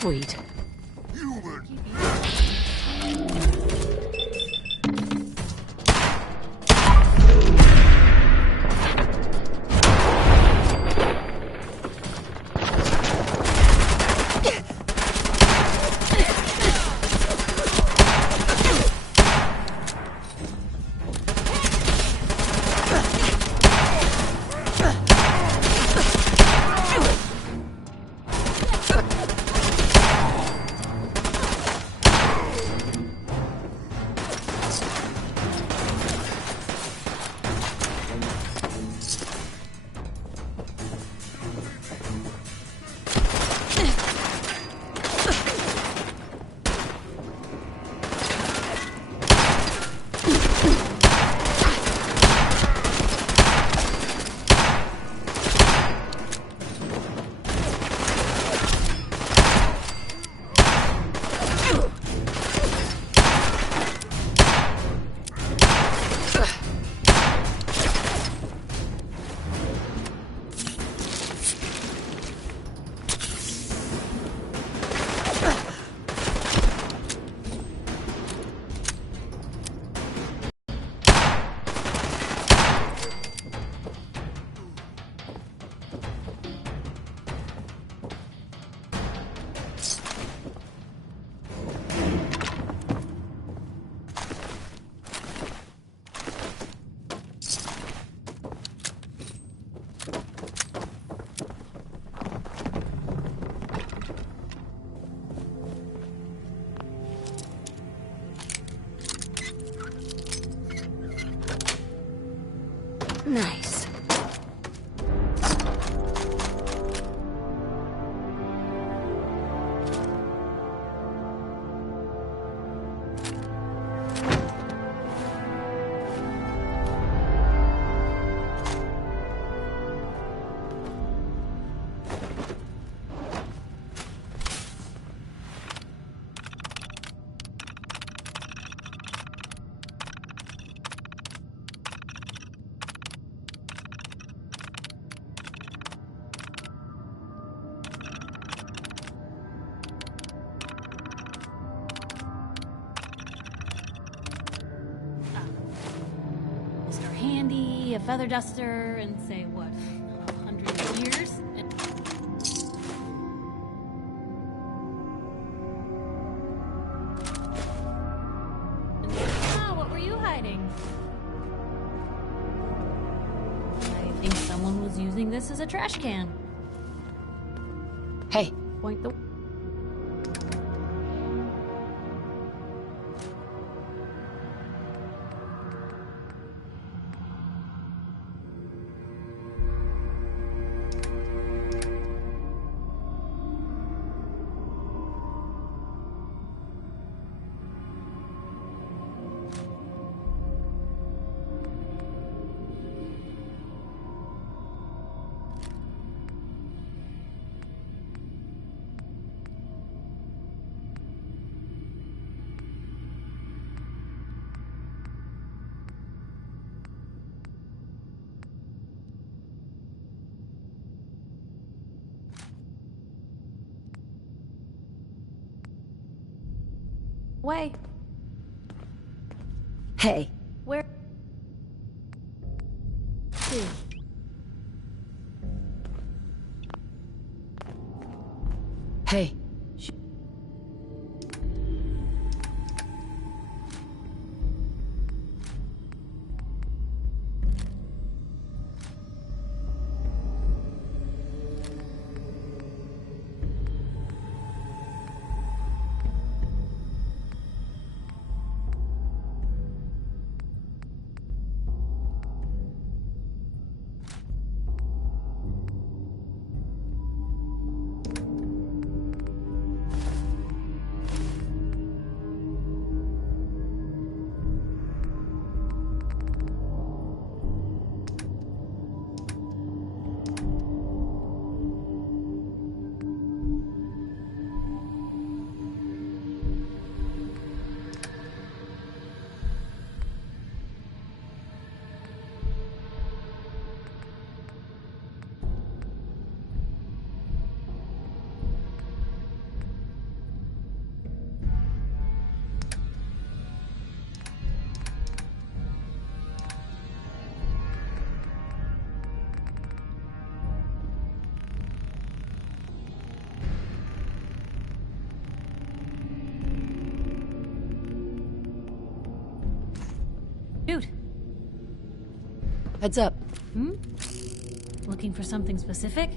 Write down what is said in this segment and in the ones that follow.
Sweet. Nice. Handy, a feather duster, and say what, 100 years? What were you hiding? I think someone was using this as a trash can. Hey. Point the... Way. Hey. Where? Two. Hey. Heads up. Looking for something specific?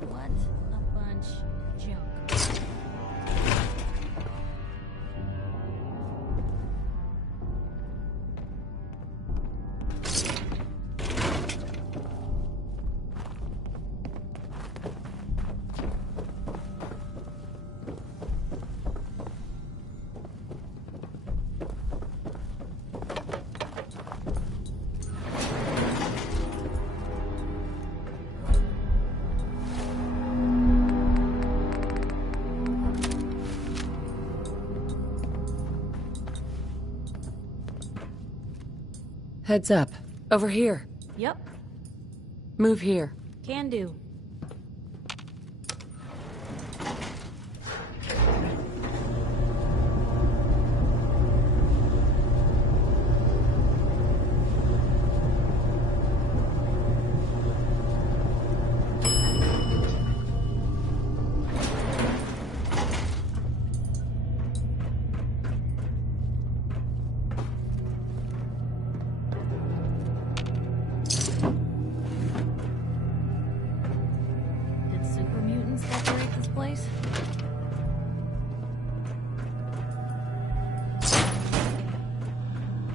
What a bunch of junk. Heads up. Over here. Yep, Move here. can do. Did super mutants decorate this place?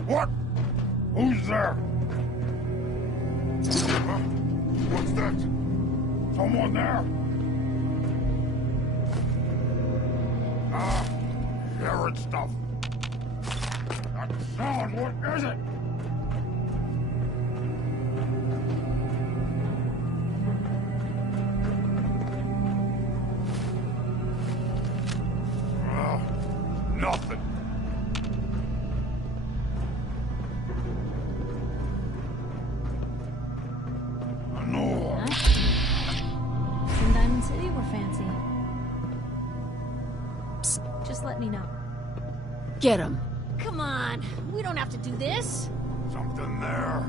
What? Who's there? Huh? What's that? Someone there? Ah, hearing stuff. That sound, what is it? Nothing. No. Huh? In Diamond City, we're fancy. Psst, just let me know. Get him. Come on, we don't have to do this. Something there.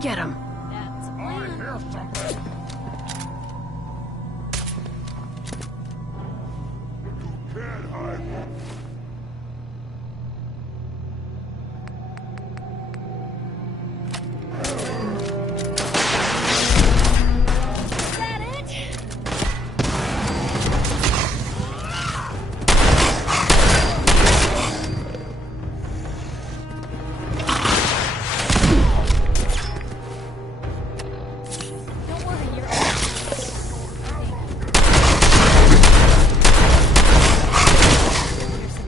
Get him. That's a I plan. hear something. You can't hide. Is that it? Don't worry, you're You're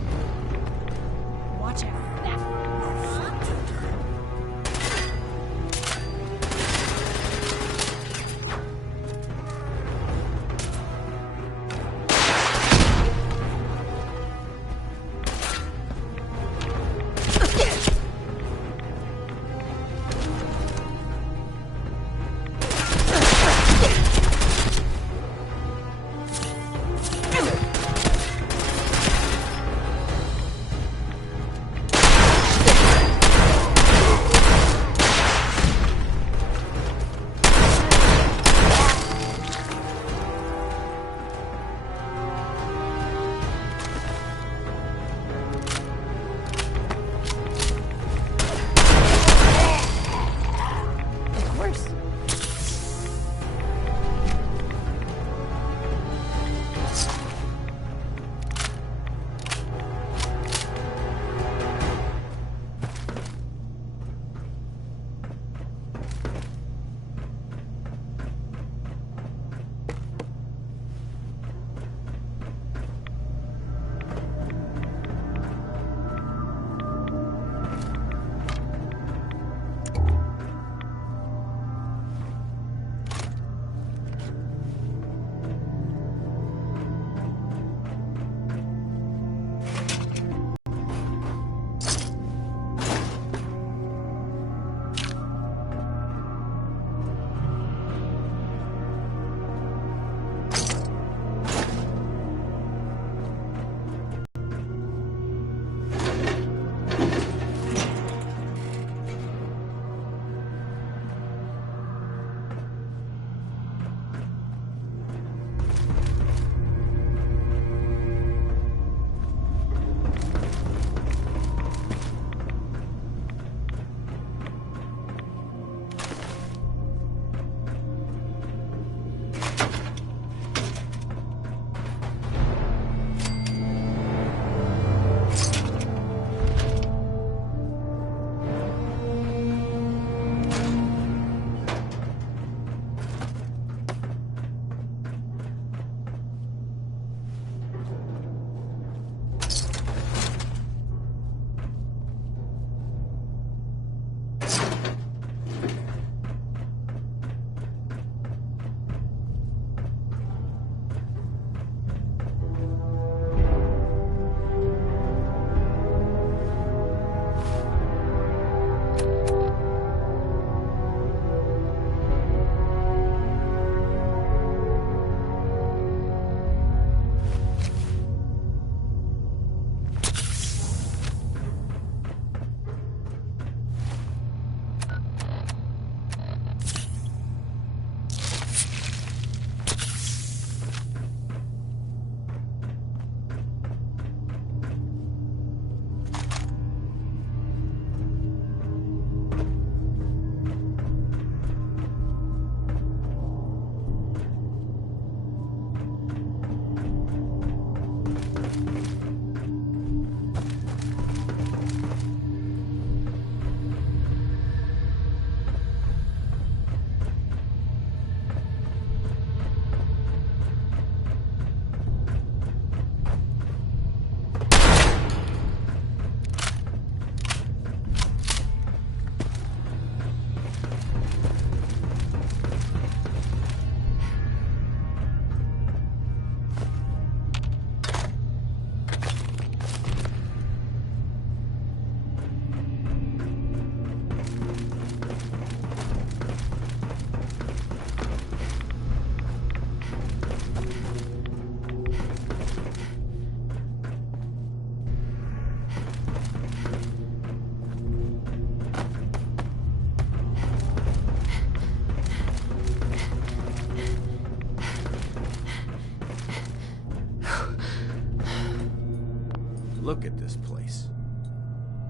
Look at this place.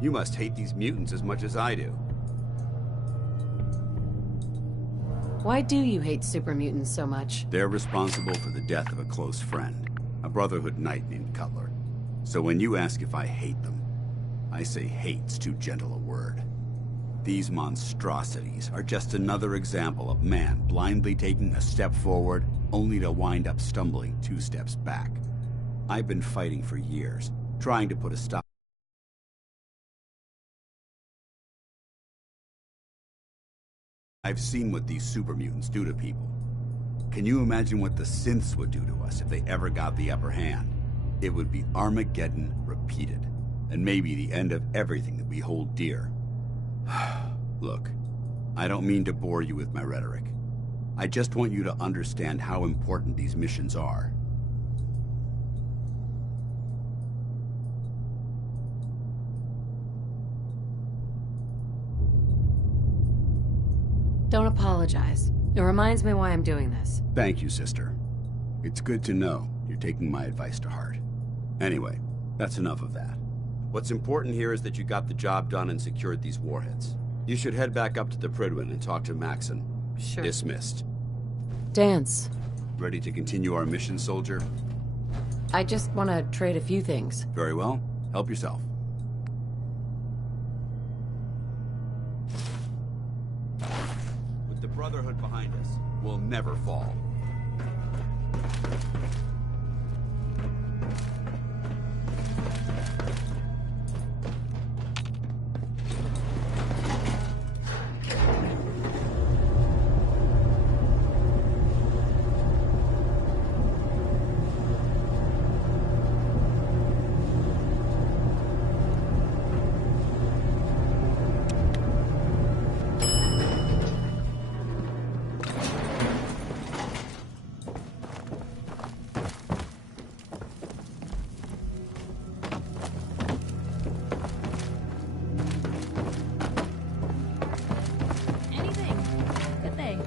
You must hate these mutants as much as I do. Why do you hate super mutants so much? They're responsible for the death of a close friend, a Brotherhood knight named Cutler. So when you ask if I hate them, I say hate's too gentle a word. These monstrosities are just another example of man blindly taking a step forward, only to wind up stumbling 2 steps back. I've been fighting for years, trying to put a stop. I've seen what these super mutants do to people. Can you imagine what the synths would do to us if they ever got the upper hand? It would be Armageddon repeated, and maybe the end of everything that we hold dear. Look, I don't mean to bore you with my rhetoric. I just want you to understand how important these missions are. Don't apologize. It reminds me why I'm doing this. Thank you, sister. It's good to know you're taking my advice to heart. Anyway, that's enough of that. What's important here is that you got the job done and secured these warheads. You should head back up to the Prydwen and talk to Maxon. Sure. Dismissed. Dance. Ready to continue our mission, soldier? I just want to trade a few things. Very well. Help yourself. With the Brotherhood behind us, we'll never fall. Anything. Good thing.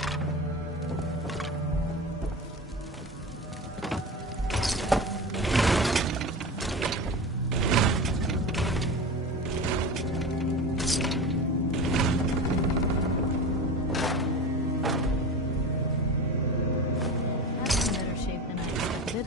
That's in better shape than I expected.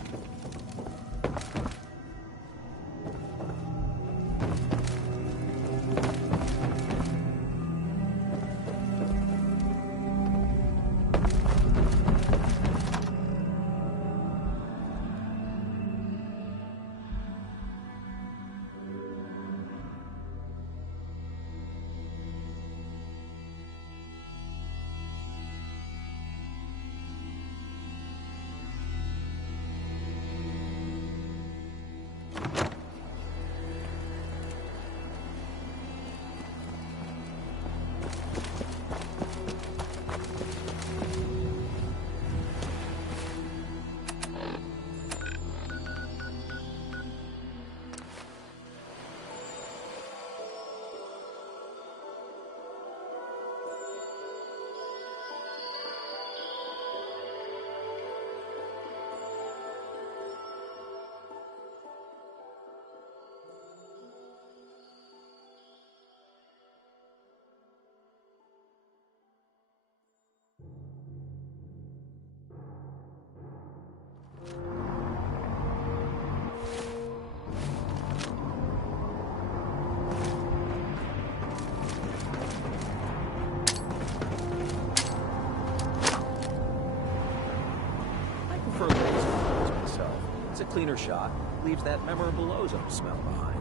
I prefer laser photos myself. It's a cleaner shot, leaves that memorable ozone smell behind.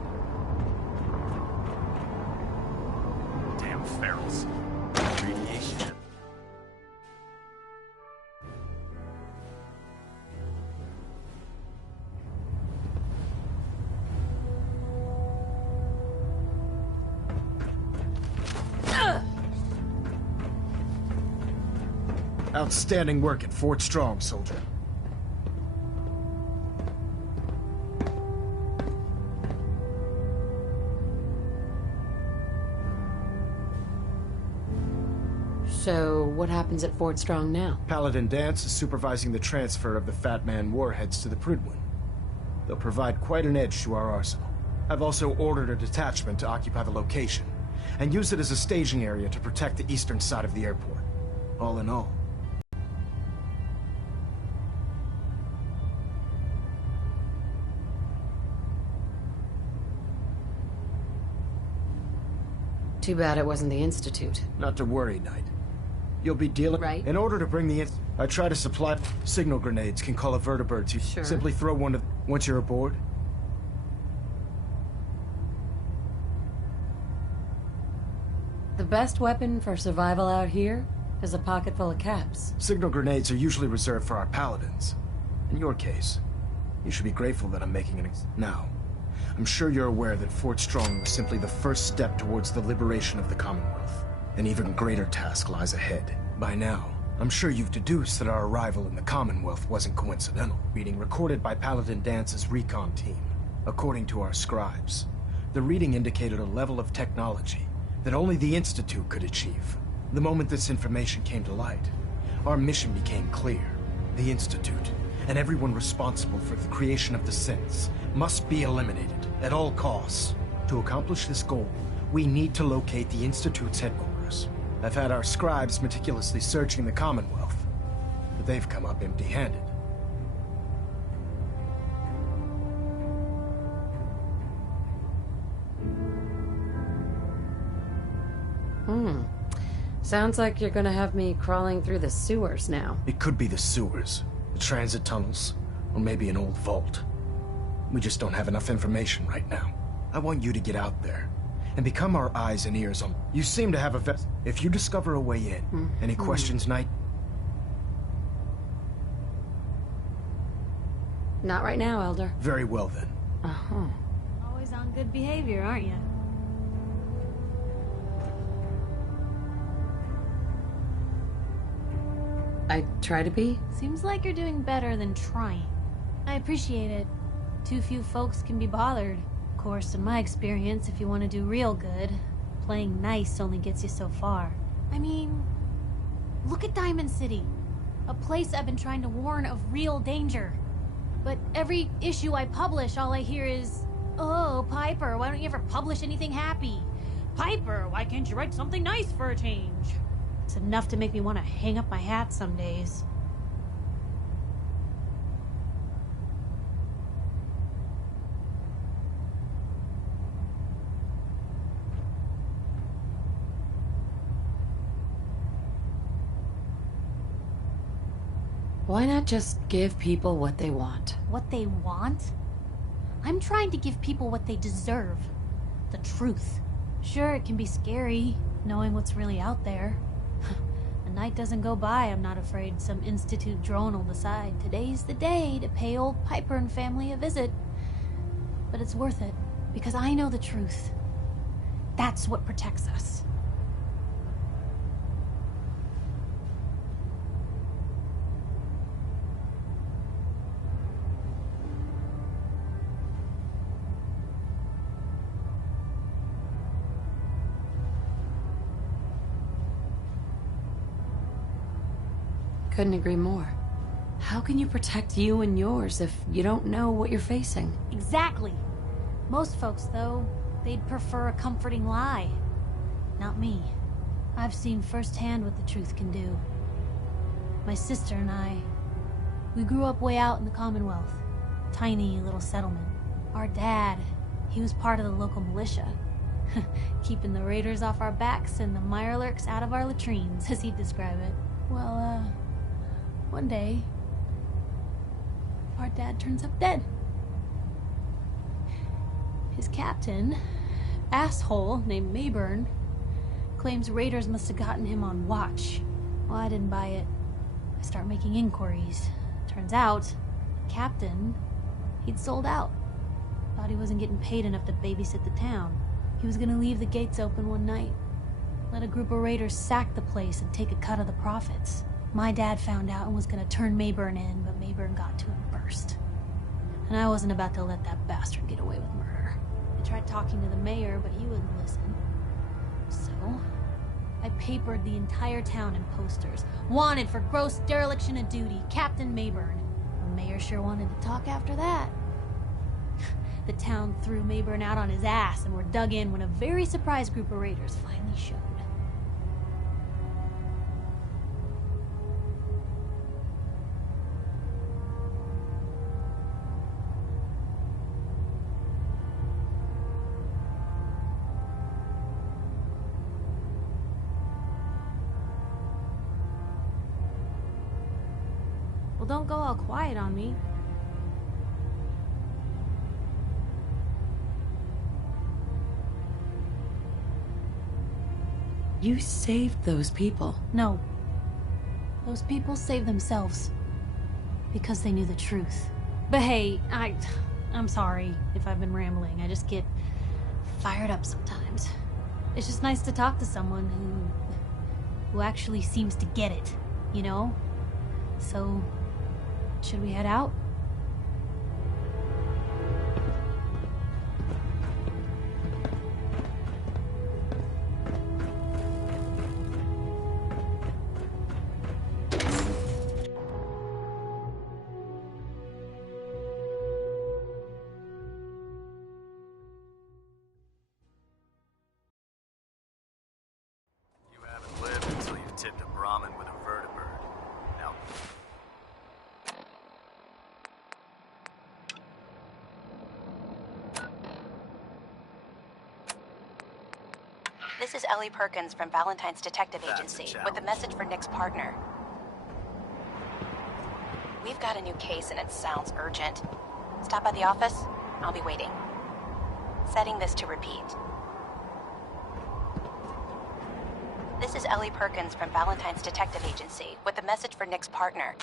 Damn ferals. Radiation. Outstanding work at Fort Strong, soldier. So, what happens at Fort Strong now? Paladin Dance is supervising the transfer of the Fat Man warheads to the Prydwen. They'll provide quite an edge to our arsenal. I've also ordered a detachment to occupy the location, and use it as a staging area to protect the eastern side of the airport. All in all. Too bad it wasn't the Institute. Not to worry, Knight. You'll be dealing... Right. In order to bring the... I try to supply... Signal grenades can call a vertibird to... Sure. Simply throw one to... Once you're aboard. The best weapon for survival out here is a pocket full of caps. Signal grenades are usually reserved for our paladins. In your case, you should be grateful that I'm making an... Now, I'm sure you're aware that Fort Strong was simply the first step towards the liberation of the Commonwealth. An even greater task lies ahead. By now, I'm sure you've deduced that our arrival in the Commonwealth wasn't coincidental. Reading recorded by Paladin Dance's recon team. According to our scribes, the reading indicated a level of technology that only the Institute could achieve. The moment this information came to light, our mission became clear. The Institute, and everyone responsible for the creation of the synths, must be eliminated at all costs. To accomplish this goal, we need to locate the Institute's headquarters. I've had our scribes meticulously searching the Commonwealth, but they've come up empty-handed. Sounds like you're gonna have me crawling through the sewers now. It could be the sewers, the transit tunnels, or maybe an old vault. We just don't have enough information right now. I want you to get out there and become our eyes and ears on... You seem to have a If you discover a way in, any questions, Knight? Not right now, Elder. Very well then. Uh-huh. Always on good behavior, aren't you? I try to be. Seems like you're doing better than trying. I appreciate it. Too few folks can be bothered. Of course, in my experience, if you want to do real good, playing nice only gets you so far. I mean, look at Diamond City. A place I've been trying to warn of real danger. But every issue I publish, all I hear is, "Oh, Piper, why don't you ever publish anything happy? Piper, why can't you write something nice for a change?" It's enough to make me want to hang up my hat some days. Why not just give people what they want? What they want? I'm trying to give people what they deserve. The truth. Sure, it can be scary, knowing what's really out there. A night doesn't go by, I'm not afraid some Institute drone will decide today's the day to pay old Piper and family a visit. But it's worth it, because I know the truth. That's what protects us. Couldn't agree more. How can you protect you and yours if you don't know what you're facing? Exactly. Most folks, though, they'd prefer a comforting lie. Not me. I've seen firsthand what the truth can do. My sister and I, we grew up way out in the Commonwealth. Tiny little settlement. Our dad, he was part of the local militia. Keeping the raiders off our backs and the mirelurks out of our latrines, as he'd describe it. Well, one day, our dad turns up dead. His captain, asshole named Mayburn, claims raiders must have gotten him on watch. Well, I didn't buy it. I start making inquiries. Turns out, captain, he'd sold out. Thought he wasn't getting paid enough to babysit the town. He was gonna leave the gates open one night. Let a group of raiders sack the place and take a cut of the profits. My dad found out and was gonna turn Mayburn in, but Mayburn got to him first. And I wasn't about to let that bastard get away with murder. I tried talking to the mayor, but he wouldn't listen. So, I papered the entire town in posters. Wanted for gross dereliction of duty, Captain Mayburn. The mayor sure wanted to talk after that. The town threw Mayburn out on his ass and were dug in when a very surprised group of raiders finally showed. Well, don't go all quiet on me. You saved those people. No. Those people saved themselves. Because they knew the truth. But hey, I'm sorry if I've been rambling. I just get fired up sometimes. It's just nice to talk to someone who actually seems to get it, you know? So, should we head out? You haven't lived until you've tipped a Brahmin with a vertibird. Now, This is Ellie Perkins from Valentine's Detective That's a Agency with a message for Nick's partner. We've got a new case and it sounds urgent. Stop by the office. I'll be waiting. Setting this to repeat. This is Ellie Perkins from Valentine's Detective Agency with a message for Nick's partner.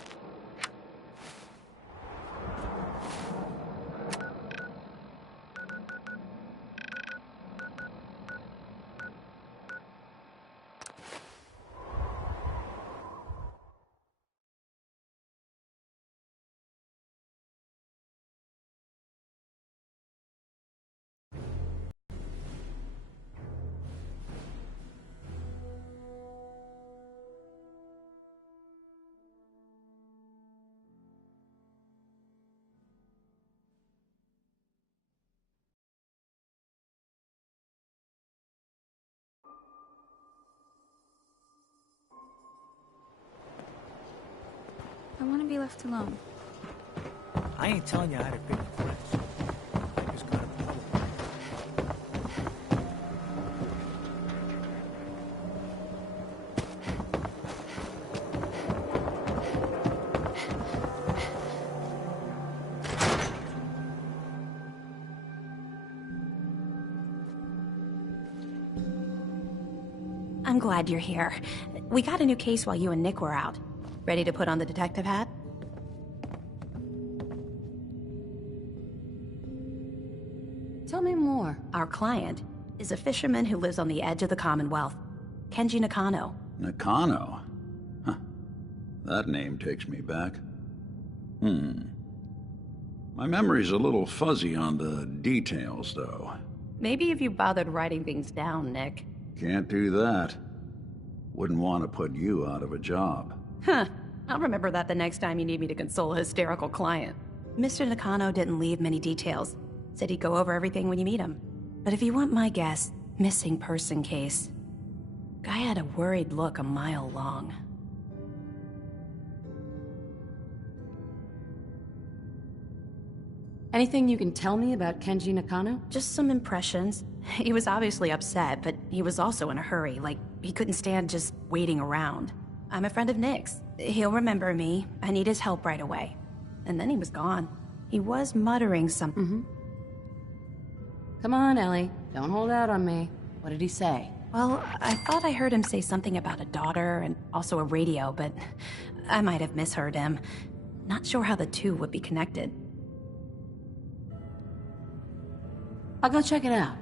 I want to be left alone. I ain't telling you how to pick friends. I just gotta know. I'm glad you're here. We got a new case while you and Nick were out. Ready to put on the detective hat? Tell me more. Our client is a fisherman who lives on the edge of the Commonwealth. Kenji Nakano. Nakano? Huh. That name takes me back. My memory's a little fuzzy on the details, though. Maybe if you bothered writing things down, Nick. Can't do that. Wouldn't want to put you out of a job. Huh. I'll remember that the next time you need me to console a hysterical client. Mr. Nakano didn't leave many details. Said he'd go over everything when you meet him. But if you want my guess, missing person case. Guy had a worried look a mile long. Anything you can tell me about Kenji Nakano? Just some impressions. He was obviously upset, but he was also in a hurry, like he couldn't stand just waiting around. I'm a friend of Nick's. He'll remember me. I need his help right away. And then he was gone. He was muttering something. Come on, Ellie. Don't hold out on me. What did he say? Well, I thought I heard him say something about a daughter and also a radio, but I might have misheard him. Not sure how the two would be connected. I'll go check it out.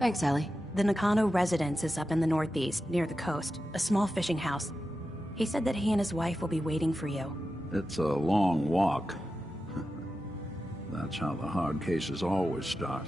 Thanks, Ellie. The Nakano residence is up in the northeast, near the coast. A small fishing house. He said that he and his wife will be waiting for you. It's a long walk. That's how the hard cases always start.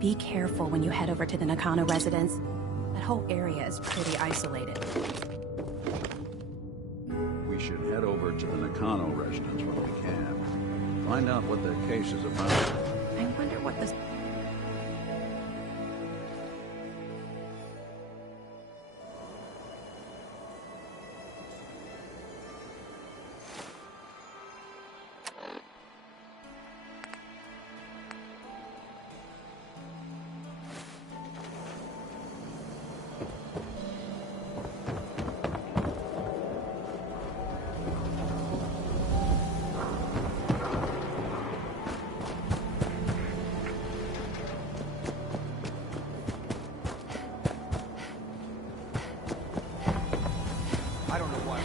Be careful when you head over to the Nakano residence. That whole area is pretty isolated. We should head over to the Nakano residence when we can. Find out what their case is about. I wonder what this... I don't know why.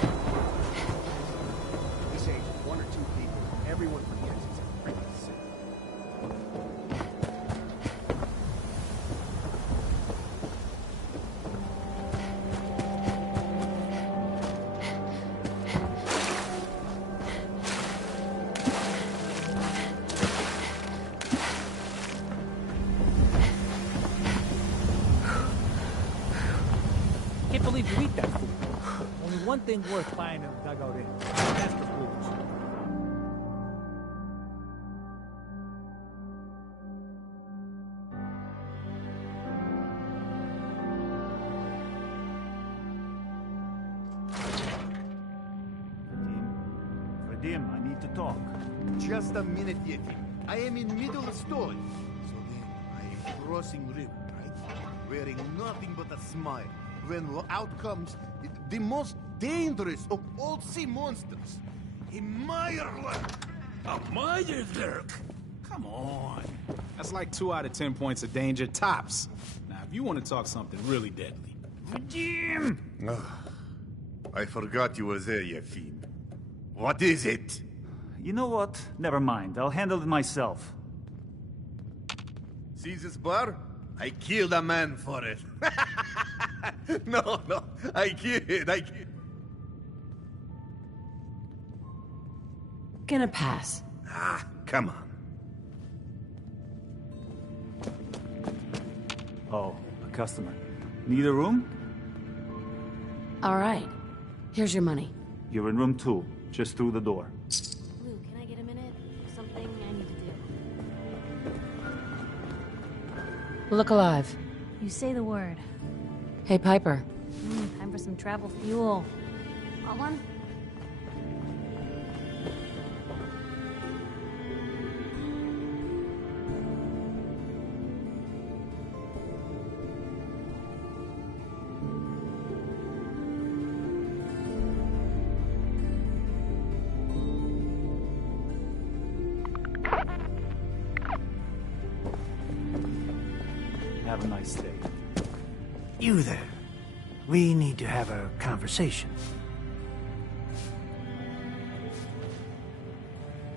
This ain't one or two people. Everyone forgets it's a freaking city. Can't believe you eat that food. Only one thing worth buying in the dugout in. Master Blues. Vadim, I need to talk. Just a minute, Yeti. I am in middle of story. So then, I am crossing river, right? Wearing nothing but a smile. When out comes the most dangerous of all sea monsters. A Mirelurk. A Mirelurk? Come on. That's like 2 out of 10 points of danger tops. Now, if you want to talk something really deadly. Vadim! I forgot you were there, Yefim. What is it? You know what? Never mind. I'll handle it myself. See this bar? I killed a man for it. No, I kid. Gonna pass. Ah, come on. Oh, a customer. Need a room? All right. Here's your money. You're in room 2, just through the door. Lou, can I get a minute? Something I need to do. Look alive. You say the word. Hey, Piper. Time for some travel fuel. Want one? Have a nice day. You there. We need to have a conversation.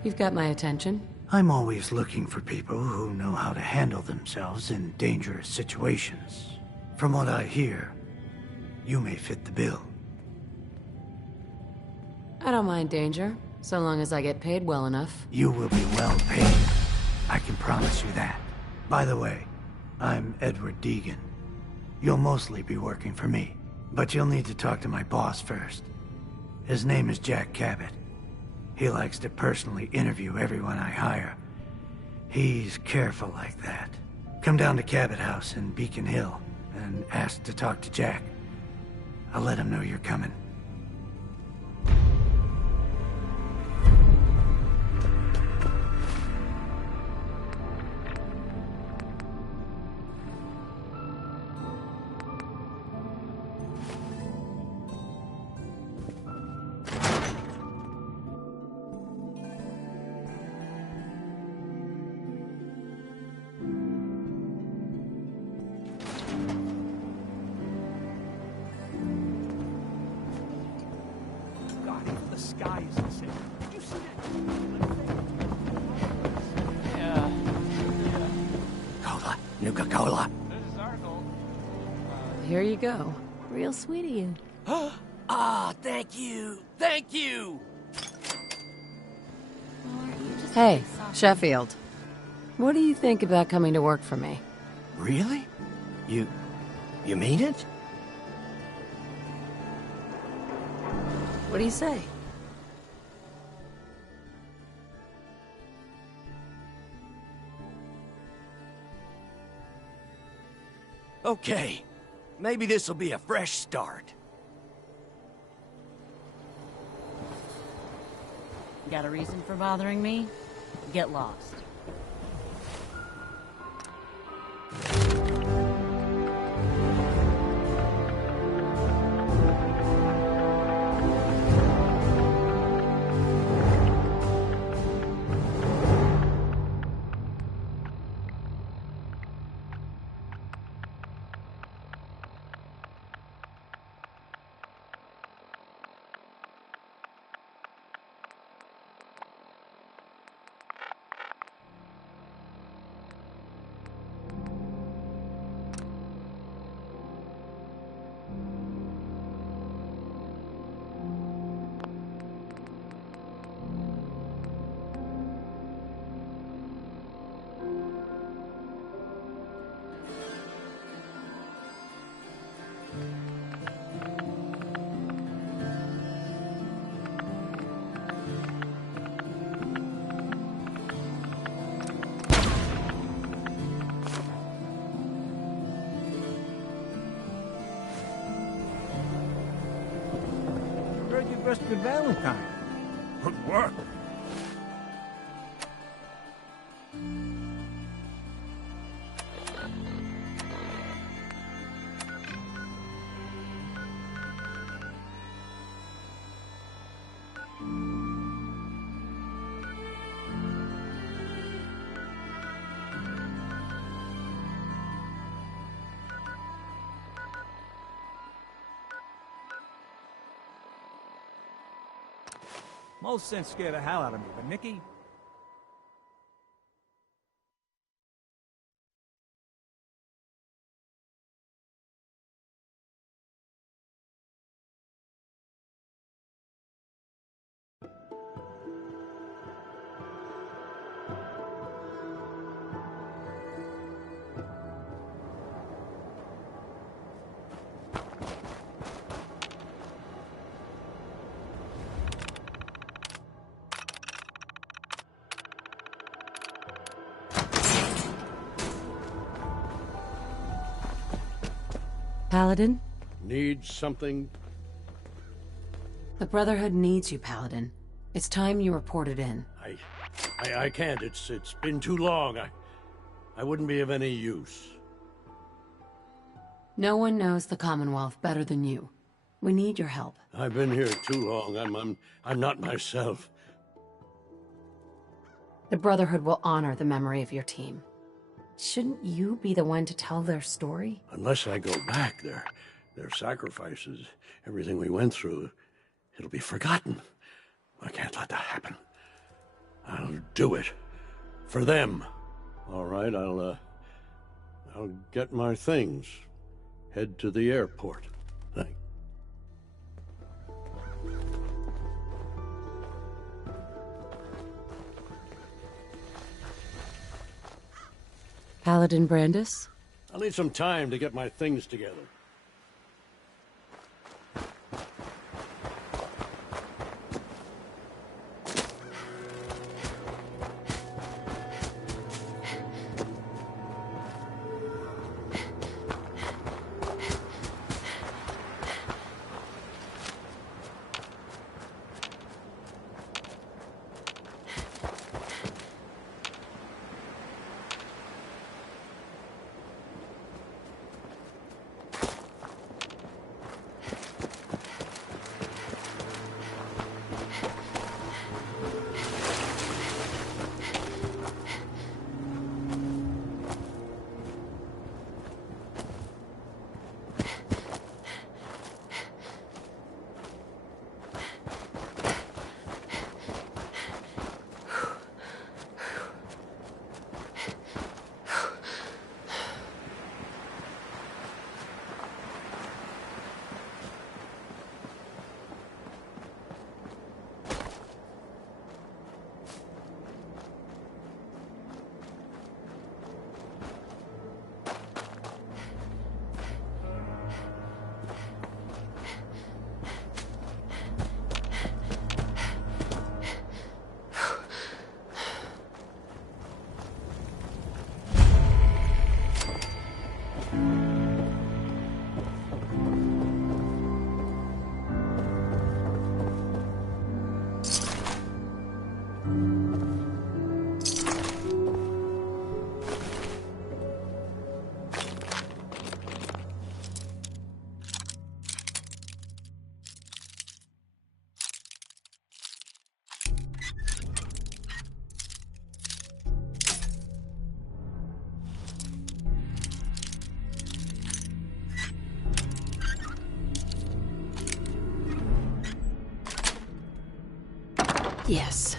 You've got my attention. I'm always looking for people who know how to handle themselves in dangerous situations. From what I hear, you may fit the bill. I don't mind danger, so long as I get paid well enough. You will be well paid. I can promise you that. By the way, I'm Edward Deegan. You'll mostly be working for me, but you'll need to talk to my boss first. His name is Jack Cabot. He likes to personally interview everyone I hire. He's careful like that. Come down to Cabot House in Beacon Hill and ask to talk to Jack. I'll let him know you're coming. God, even the sky is insane. Did you see that? Yeah. Cola. Nuka-Cola. Here you go. Real sweet of you. Ah, thank you. Thank you. Hey, Sheffield. What do you think about coming to work for me? Really? You mean it? What do you say? Okay. Maybe this'll be a fresh start. Got a reason for bothering me? Get lost. Heard you busted Valentine. Good work. Most sense scared the hell out of me, but Nikki... Paladin? Need something? The Brotherhood needs you, Paladin. It's time you reported in. I can't. It's been too long. I wouldn't be of any use. No one knows the Commonwealth better than you. We need your help. I've been here too long. I'm not myself. The Brotherhood will honor the memory of your team. Shouldn't you be the one to tell their story? Unless I go back, their sacrifices, everything we went through, it'll be forgotten. I can't let that happen. I'll do it. For them. All right, I'll get my things. Head to the airport. Thanks. Paladin Brandis? I'll need some time to get my things together. Yes.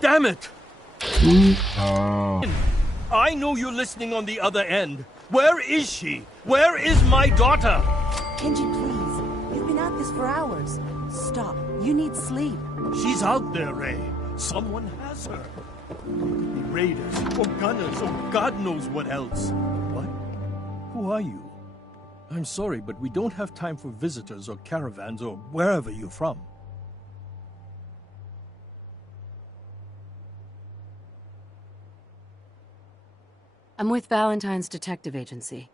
Damn it! I know you're listening on the other end. Where is she? Where is my daughter? Kenji, please. You've been at this for hours. Stop. You need sleep. She's out there, Ray. Someone has her. Could be raiders, or gunners, or God knows what else. What? Who are you? I'm sorry, but we don't have time for visitors or caravans or wherever you're from. I'm with Valentine's Detective Agency.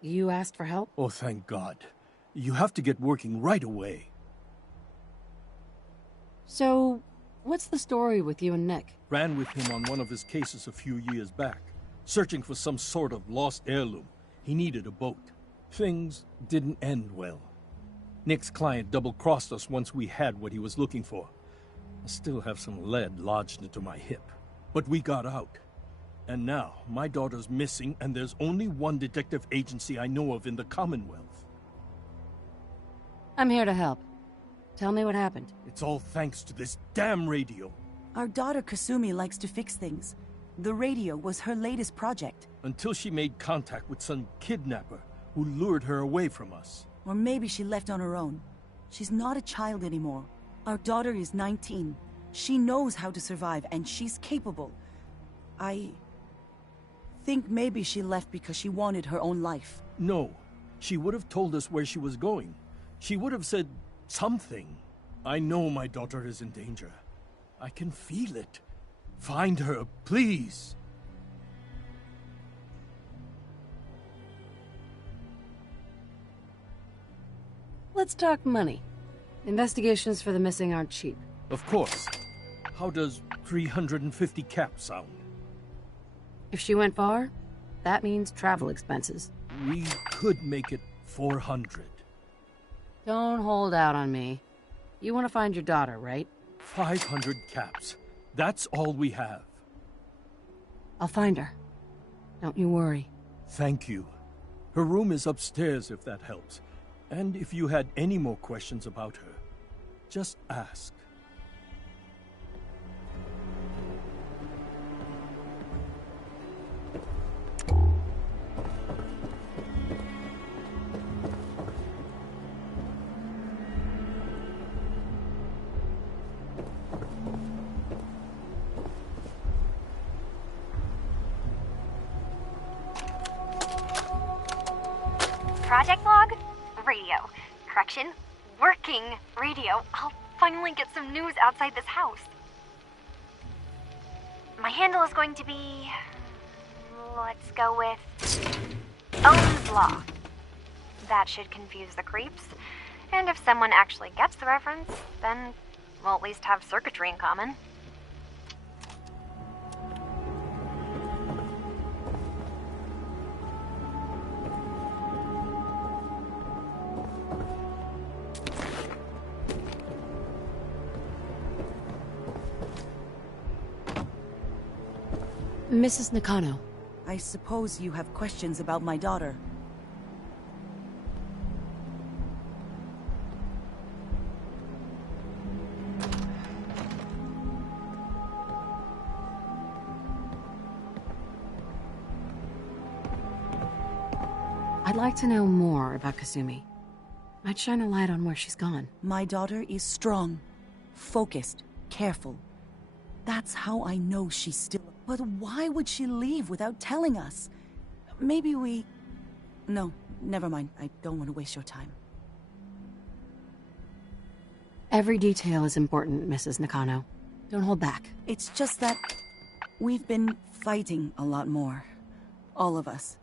You asked for help? Oh, thank God. You have to get working right away. So, what's the story with you and Nick? Ran with him on one of his cases a few years back, searching for some sort of lost heirloom. He needed a boat. Things didn't end well. Nick's client double-crossed us once we had what he was looking for. I still have some lead lodged into my hip. But we got out. And now, my daughter's missing, and there's only one detective agency I know of in the Commonwealth. I'm here to help. Tell me what happened. It's all thanks to this damn radio. Our daughter Kasumi likes to fix things. The radio was her latest project. Until she made contact with some kidnapper who lured her away from us. Or maybe she left on her own. She's not a child anymore. Our daughter is 19. She knows how to survive, and she's capable. I think maybe she left because she wanted her own life. No. She would have told us where she was going. She would have said something. I know my daughter is in danger. I can feel it. Find her, please. Let's talk money. Investigations for the missing aren't cheap. Of course. How does 350 cap sound? If she went far, that means travel expenses. We could make it 400. Don't hold out on me. You want to find your daughter, right? 500 caps. That's all we have. I'll find her. Don't you worry. Thank you. Her room is upstairs if that helps. And if you had any more questions about her, just ask. Project log? Radio. Correction, working radio. I'll finally get some news outside this house. My handle is going to be... let's go with... Ohm's Law. That should confuse the creeps. And if someone actually gets the reference, then we'll at least have circuitry in common. Mrs. Nakano. I suppose you have questions about my daughter. I'd like to know more about Kasumi. Might shine a light on where she's gone. My daughter is strong, focused, careful. That's how I know she's still... But why would she leave without telling us? Maybe we... No, never mind. I don't want to waste your time. Every detail is important, Mrs. Nakano. Don't hold back. It's just that we've been fighting a lot more. All of us.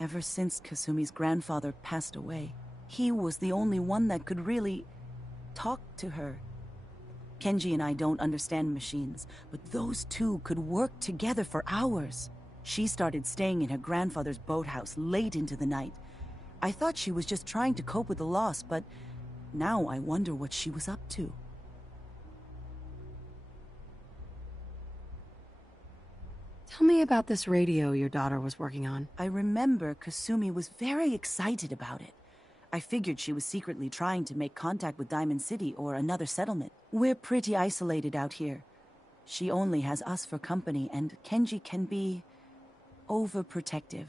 Ever since Kasumi's grandfather passed away. He was the only one that could really talk to her. Kenji and I don't understand machines, but those two could work together for hours. She started staying in her grandfather's boathouse late into the night. I thought she was just trying to cope with the loss, but now I wonder what she was up to. Tell me about this radio your daughter was working on. I remember Kasumi was very excited about it. I figured she was secretly trying to make contact with Diamond City or another settlement. We're pretty isolated out here. She only has us for company, and Kenji can be overprotective.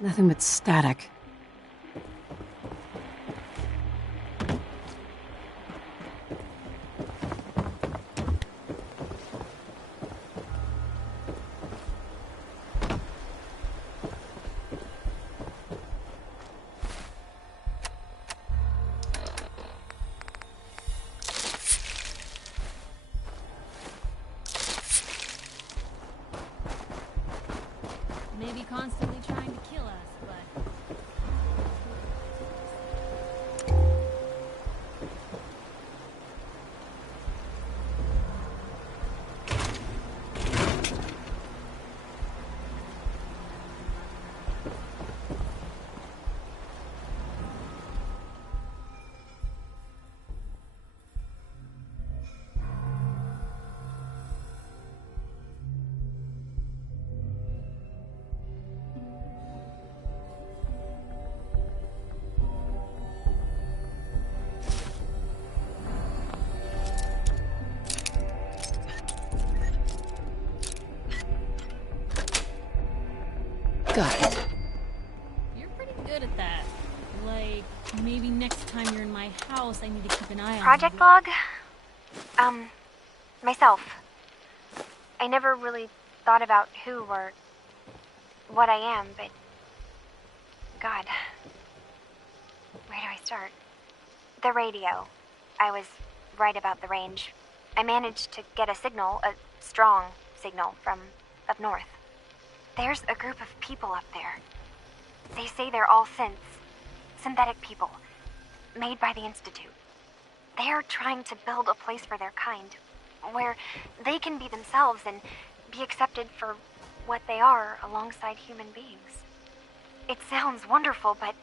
Nothing but static. Maybe constantly trying to kill us, but... Got it. You're pretty good at that. Like, maybe next time you're in my house, I need to keep an eye on Project you. log? Myself. I never really thought about who or what I am, but... God. Where do I start? The radio. I was right about the range. I managed to get a signal, a strong signal, from up north. There's a group of people up there. They say they're all synths. Synthetic people. Made by the Institute. They're trying to build a place for their kind. Where they can be themselves and be accepted for what they are alongside human beings. It sounds wonderful, but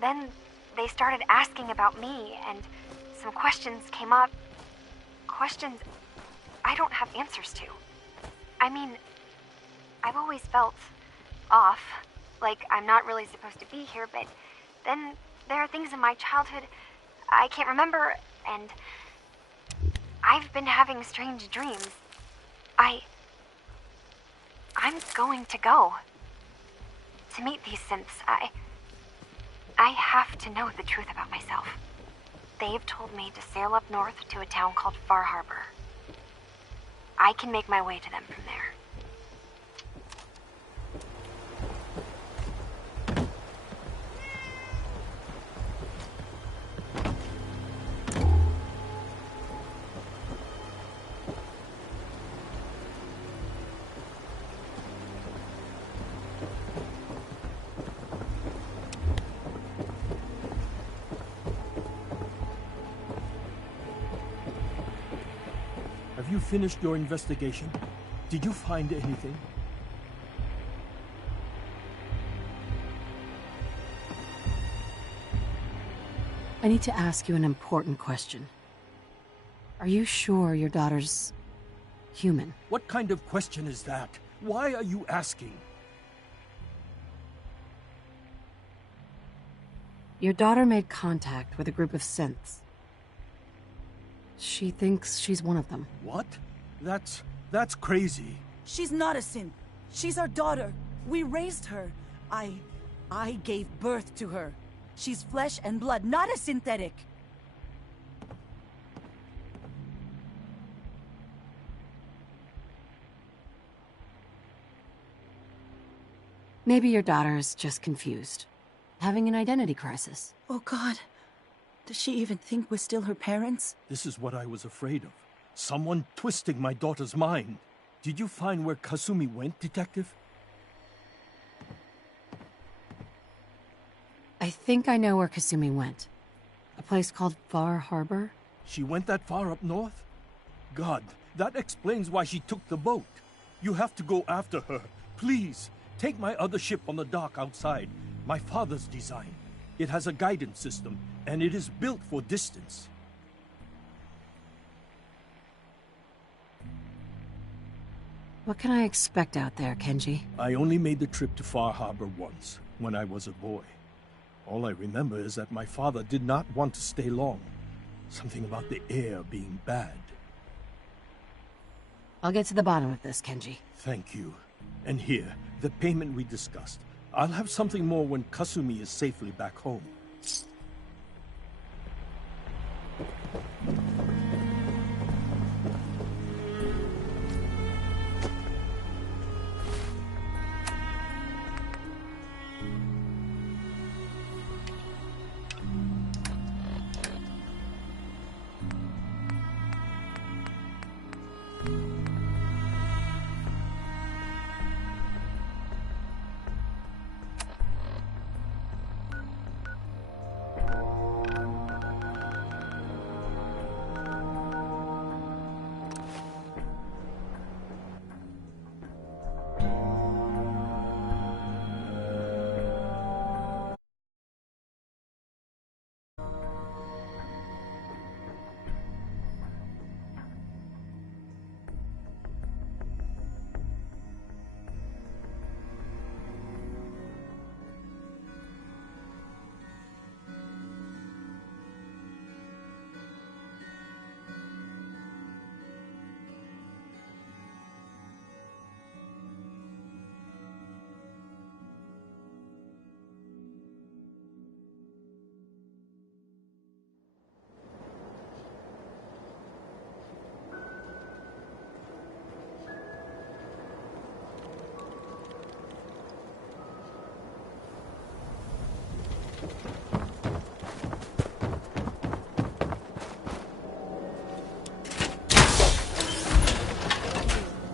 then they started asking about me, and some questions came up. Questions I don't have answers to. I mean, I've always felt off, like I'm not really supposed to be here, but then there are things in my childhood I can't remember, and I've been having strange dreams. I'm going to go. To meet these synths, I have to know the truth about myself. They've told me to sail up north to a town called Far Harbor. I can make my way to them from there. Have you finished your investigation? Did you find anything? I need to ask you an important question. Are you sure your daughter's human? What kind of question is that? Why are you asking? Your daughter made contact with a group of synths. She thinks she's one of them. What? That's crazy. She's not a synth. She's our daughter. We raised her. I gave birth to her. She's flesh and blood, not a synthetic. Maybe your daughter is just confused. Having an identity crisis. Oh God. Does she even think we're still her parents? This is what I was afraid of. Someone twisting my daughter's mind. Did you find where Kasumi went, Detective? I think I know where Kasumi went. A place called Far Harbor? She went that far up north? God, that explains why she took the boat. You have to go after her. Please, take my other ship on the dock outside. My father's design. It has a guidance system, and it is built for distance. What can I expect out there, Kenji? I only made the trip to Far Harbor once, when I was a boy. All I remember is that my father did not want to stay long. Something about the air being bad. I'll get to the bottom of this, Kenji. Thank you. And here, the payment we discussed. I'll have something more when Kasumi is safely back home.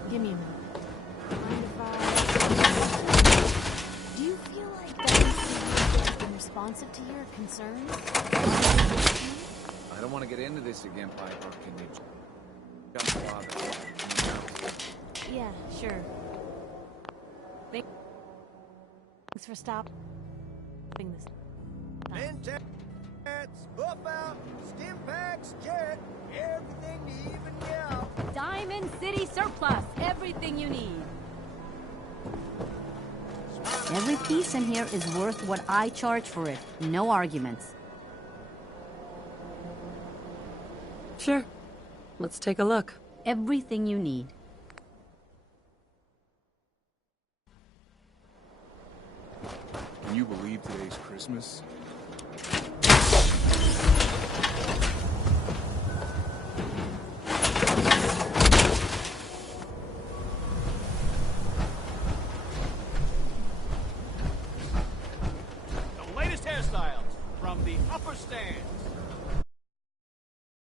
Give me a minute. Mind if I... Do you feel like WCU has been responsive to your concerns? I don't want to get into this again, Piper. Can you just bother? Yeah, sure. Thanks for stopping this. Mentats, buff out, stim packs, jet, everything to even you out. Diamond City Surplus. Everything you need. Every piece in here is worth what I charge for it. No arguments. Sure. Let's take a look. Everything you need. Can you believe today's Christmas? The latest hairstyles from the upper stands.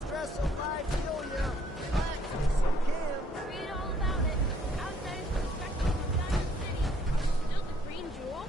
Dress of life, feel ya. Relax with some Kim. Read all about it. Outsider's perspective on Diamond City. Still the green jewel.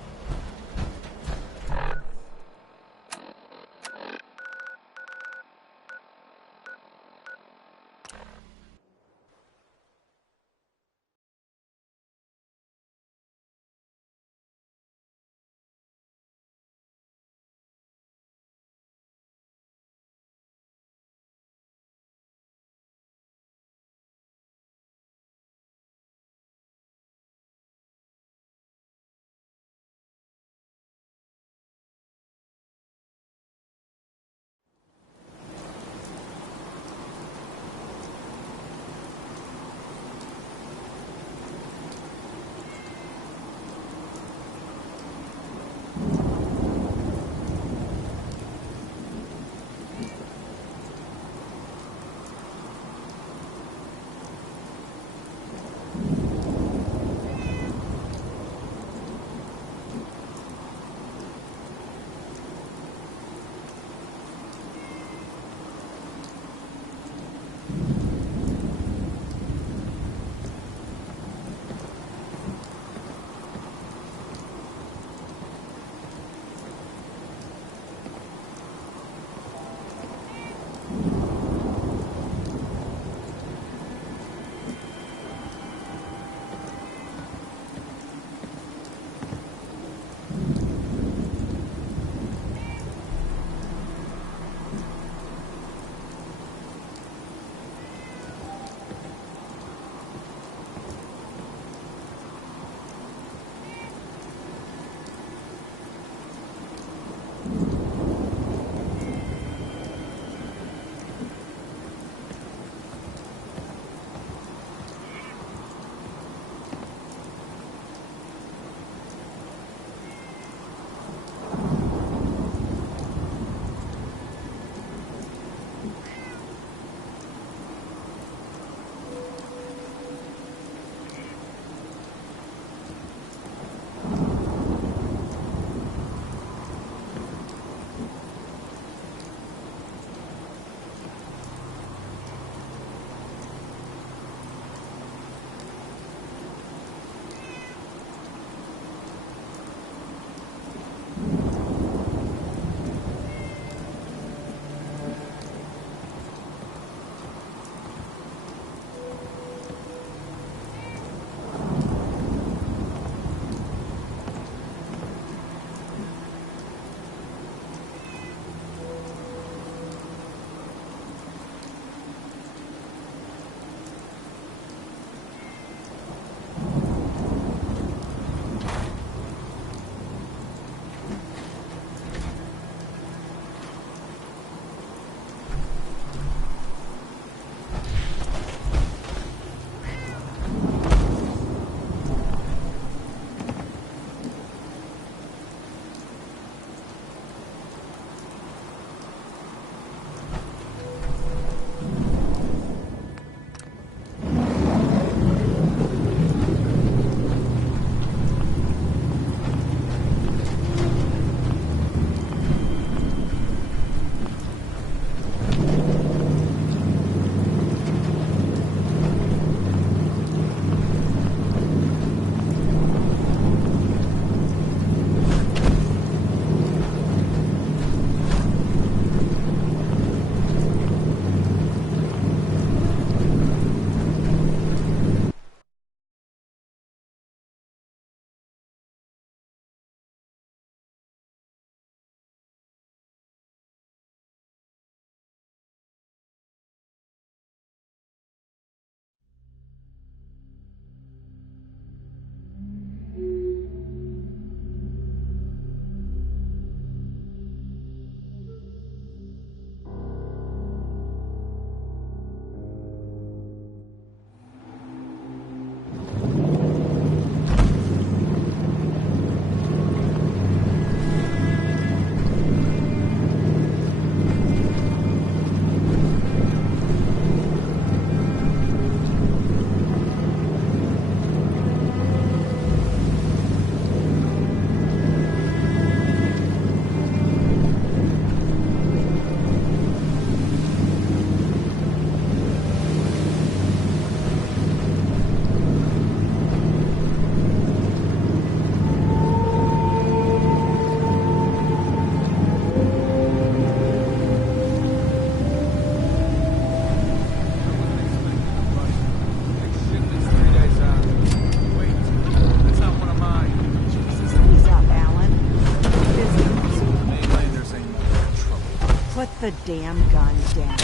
the damn gun down.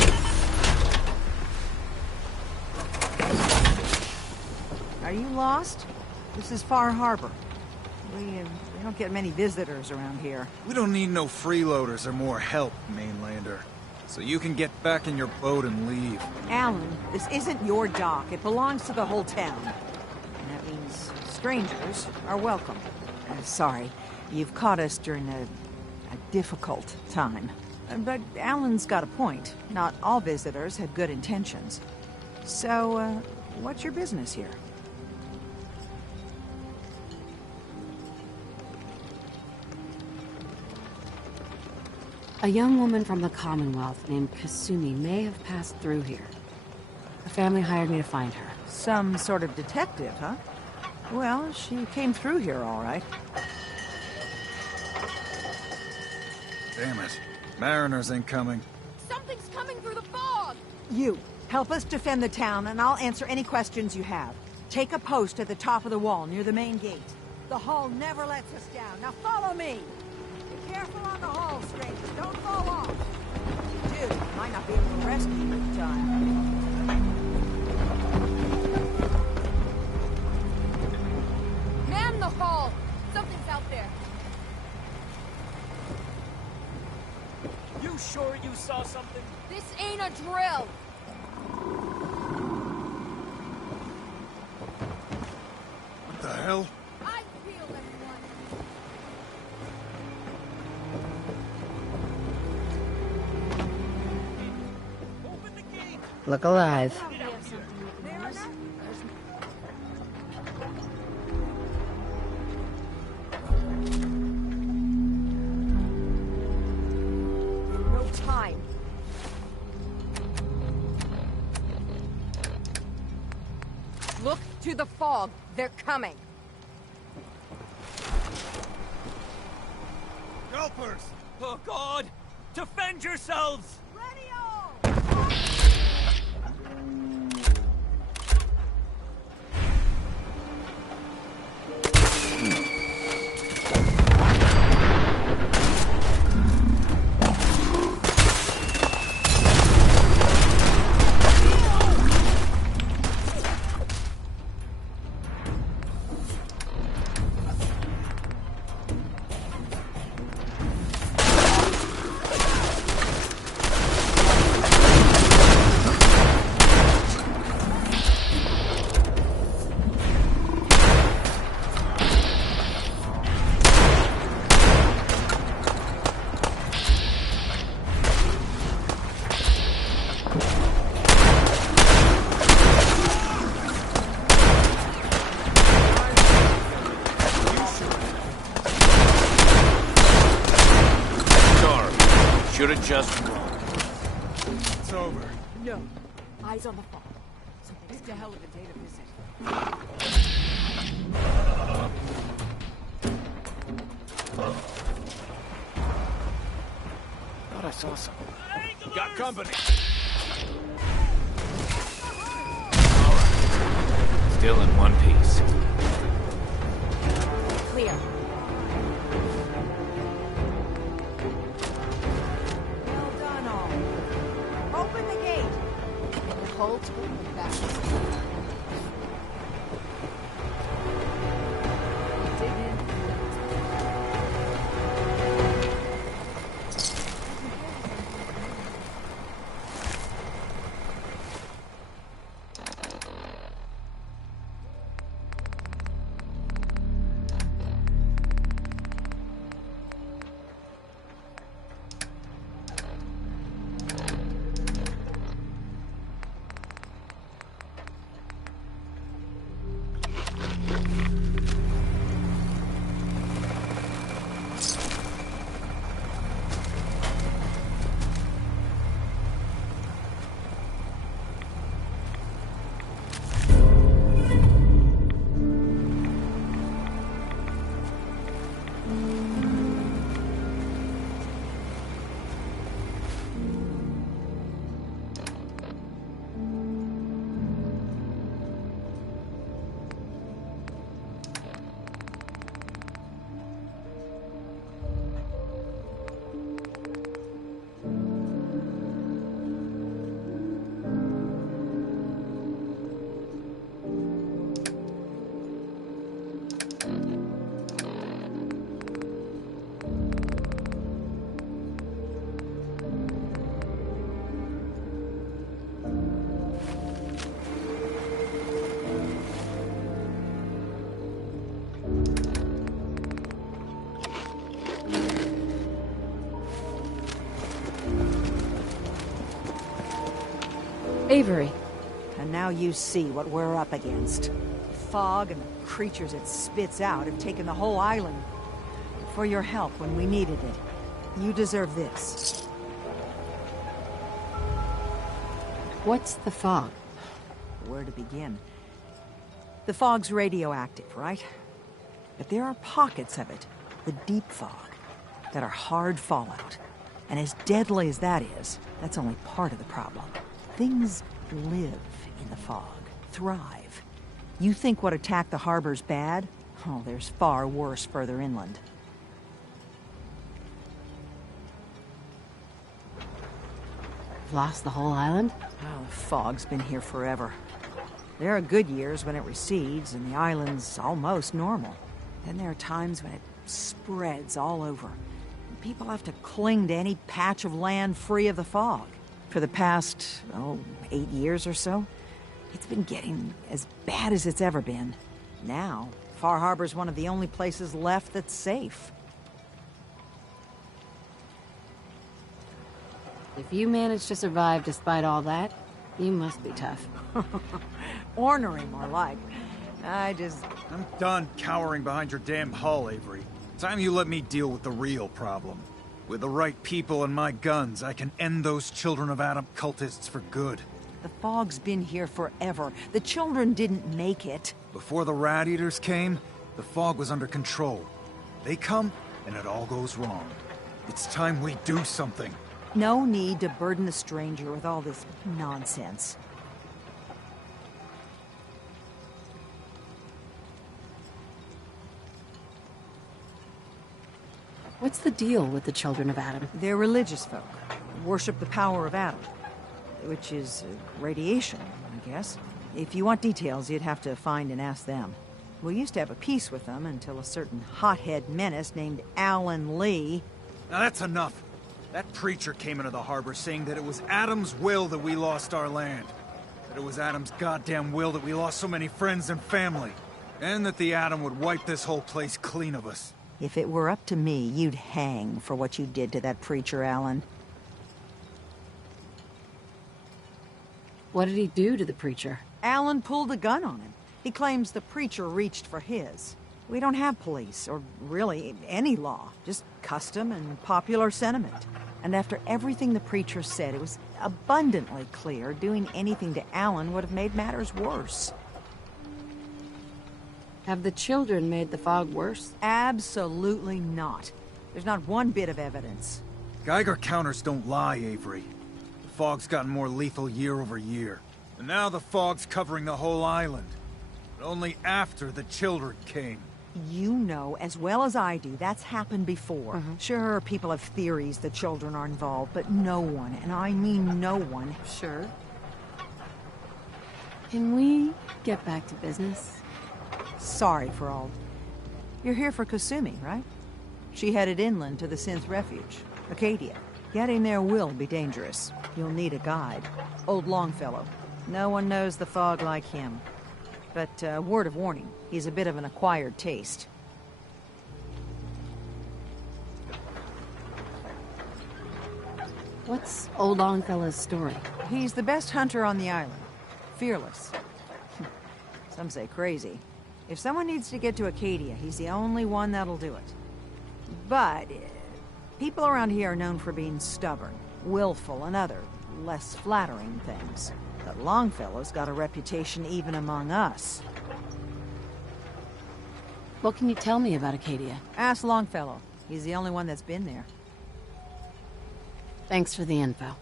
Are you lost? This is Far Harbor. We don't get many visitors around here. We don't need no freeloaders or more help, mainlander. So you can get back in your boat and leave. Alan, this isn't your dock. It belongs to the whole town. And that means strangers are welcome. Sorry, you've caught us during a difficult time. But Alan's got a point. Not all visitors have good intentions. So, what's your business here? A young woman from the Commonwealth named Kasumi may have passed through here. The family hired me to find her. Some sort of detective, huh? Well, she came through here all right. Damn it. Mariners ain't coming. Something's coming through the fog! You, help us defend the town, and I'll answer any questions you have. Take a post at the top of the wall near the main gate. The Hall never lets us down. Now follow me! Be careful on the Hall, strangers. Don't fall off. If you do, I might not be able to rescue you in time. Man the Hall! Something's out there. You sure you saw something? This ain't a drill! What the hell? I feel everyone! Open the gate! Look alive. No time. Look to the fog. They're coming. Helpers! Oh God! Defend yourselves! Should have just run. It's over. No. Eyes on the fog. So it's a hell of a day to visit. Thought I saw something. Got company. Still in one piece. Clear. Well done, all. Open the gate. The Hulk will move back. Dig in. Avery. And now you see what we're up against. The fog and the creatures it spits out have taken the whole island. For your help when we needed it. You deserve this. What's the fog? Where to begin? The fog's radioactive, right? But there are pockets of it, the deep fog, that are hard fallout. And as deadly as that is, that's only part of the problem. Things live in the fog, thrive. You think what attacked the harbor's bad? Oh, there's far worse further inland. Lost the whole island? Well, the fog's been here forever. There are good years when it recedes and the island's almost normal. Then there are times when it spreads all over. And people have to cling to any patch of land free of the fog. For the past, 8 years or so, it's been getting as bad as it's ever been. Now, Far Harbor's one of the only places left that's safe. If you managed to survive despite all that, you must be tough. Ornery, more like. I'm done cowering behind your damn hull, Avery. Time you let me deal with the real problem. With the right people and my guns, I can end those Children of Adam cultists for good. The fog's been here forever. The children didn't make it. Before the Rat Eaters came, the fog was under control. They come, and it all goes wrong. It's time we do something. No need to burden the stranger with all this nonsense. What's the deal with the Children of Adam? They're religious folk. Worship the power of Adam. Which is radiation, I guess. If you want details, you'd have to find and ask them. We used to have a peace with them until a certain hothead menace named Alan Lee... Now that's enough. That preacher came into the harbor saying that it was Adam's will that we lost our land. That it was Adam's goddamn will that we lost so many friends and family. And that the Adam would wipe this whole place clean of us. If it were up to me, you'd hang for what you did to that preacher, Alan. What did he do to the preacher? Alan pulled a gun on him. He claims the preacher reached for his. We don't have police, or really any law, just custom and popular sentiment. And after everything the preacher said, it was abundantly clear doing anything to Alan would have made matters worse. Have the children made the fog worse? Absolutely not. There's not one bit of evidence. Geiger counters don't lie, Avery. The fog's gotten more lethal year over year. And now the fog's covering the whole island. But only after the children came. You know as well as I do that's happened before. Sure, people have theories the children are involved, but no one, and I mean no one... Sure. Can we get back to business? Sorry for all... You're here for Kasumi, right? She headed inland to the Synth Refuge, Acadia. Getting there will be dangerous. You'll need a guide. Old Longfellow. No one knows the fog like him. But, word of warning, he's a bit of an acquired taste. What's Old Longfellow's story? He's the best hunter on the island. Fearless. Some say crazy. If someone needs to get to Acadia, he's the only one that'll do it. But, people around here are known for being stubborn, willful, and other, less flattering things. But Longfellow's got a reputation even among us. What can you tell me about Acadia? Ask Longfellow. He's the only one that's been there. Thanks for the info.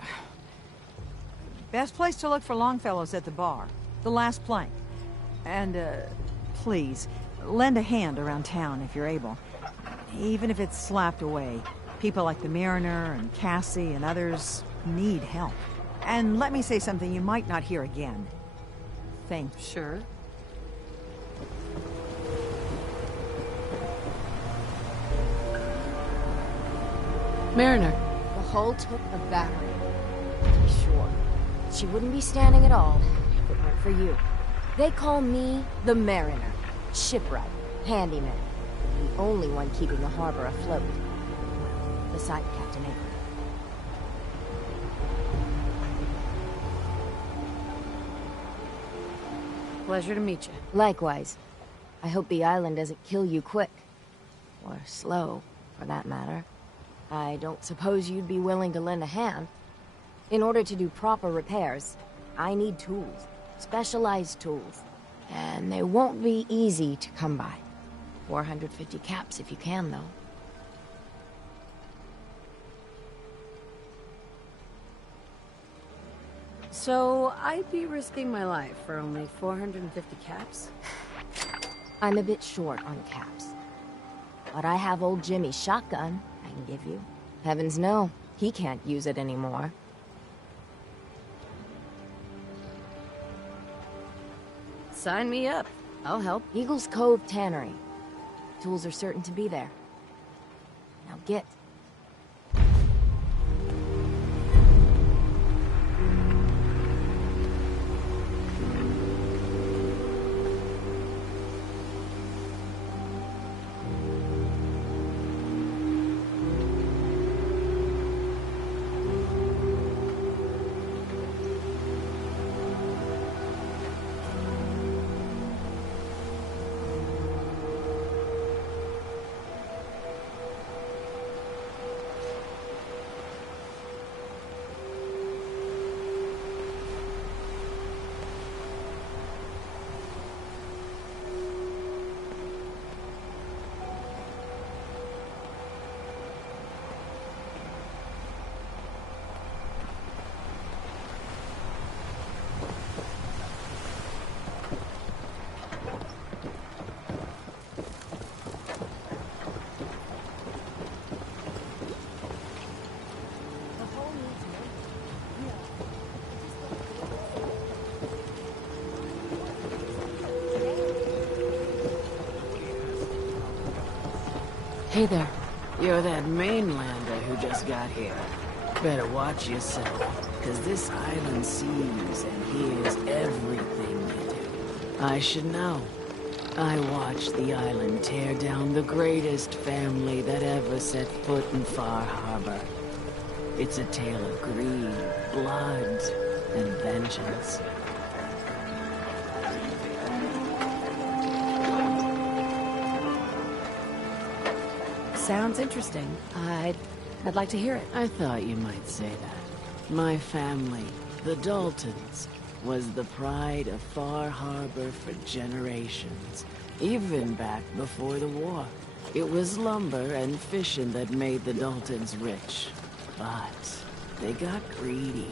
Best place to look for Longfellow's at the bar. The last plank. And, please, lend a hand around town if you're able. Even if it's slapped away. People like the Mariner and Cassie and others need help. And let me say something you might not hear again. Thank you. Sure. Mariner. The hull took a battery, to be sure. She wouldn't be standing at all if it weren't for you. They call me the Mariner. Shipwright, handyman. The only one keeping the harbor afloat. Beside Captain Avery. Pleasure to meet you. Likewise. I hope the island doesn't kill you quick. Or slow, for that matter. I don't suppose you'd be willing to lend a hand. In order to do proper repairs, I need tools. Specialized tools. And they won't be easy to come by. 450 caps if you can, though. So, I'd be risking my life for only 450 caps? I'm a bit short on caps. But I have old Jimmy's shotgun I can give you. Heavens no, he can't use it anymore. Sign me up. I'll help. Eagles Cove Tannery. Tools are certain to be there. Now get. Hey there. You're that mainlander who just got here. Better watch yourself, because this island sees and hears everything you do. I should know. I watched the island tear down the greatest family that ever set foot in Far Harbor. It's a tale of greed, blood, and vengeance. Sounds interesting. I'd like to hear it. I thought you might say that. My family, the Daltons, was the pride of Far Harbor for generations, even back before the war. It was lumber and fishing that made the Daltons rich. But they got greedy,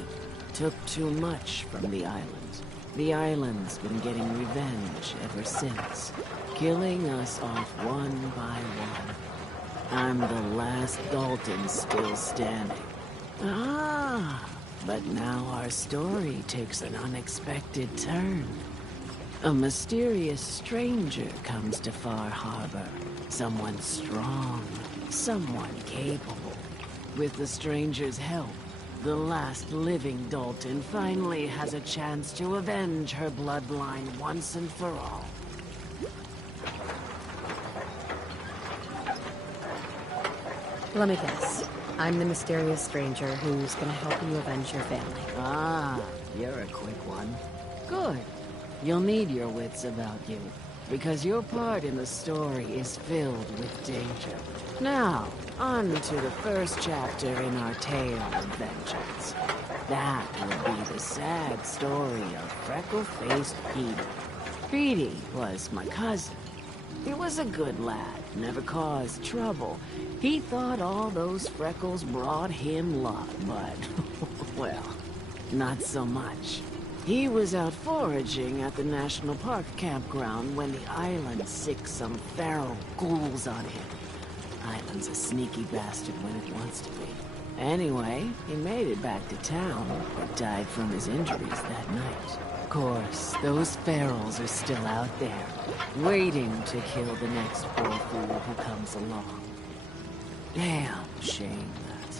took too much from the island. The island's been getting revenge ever since, killing us off one by one. I'm the last Dalton still standing. Ah, but now our story takes an unexpected turn. A mysterious stranger comes to Far Harbor. Someone strong, someone capable. With the stranger's help, the last living Dalton finally has a chance to avenge her bloodline once and for all. Let me guess. I'm the mysterious stranger who's gonna help you avenge your family. Ah, you're a quick one. Good. You'll need your wits about you, because your part in the story is filled with danger. Now, on to the first chapter in our tale of vengeance. That will be the sad story of freckle-faced Petey. Petey was my cousin. He was a good lad, never caused trouble. He thought all those freckles brought him luck, but, well, not so much. He was out foraging at the National Park campground when the island sicked some feral ghouls on him. Island's a sneaky bastard when it wants to be. Anyway, he made it back to town, but died from his injuries that night. Of course, those ferals are still out there, waiting to kill the next poor fool who comes along. Damn shame that.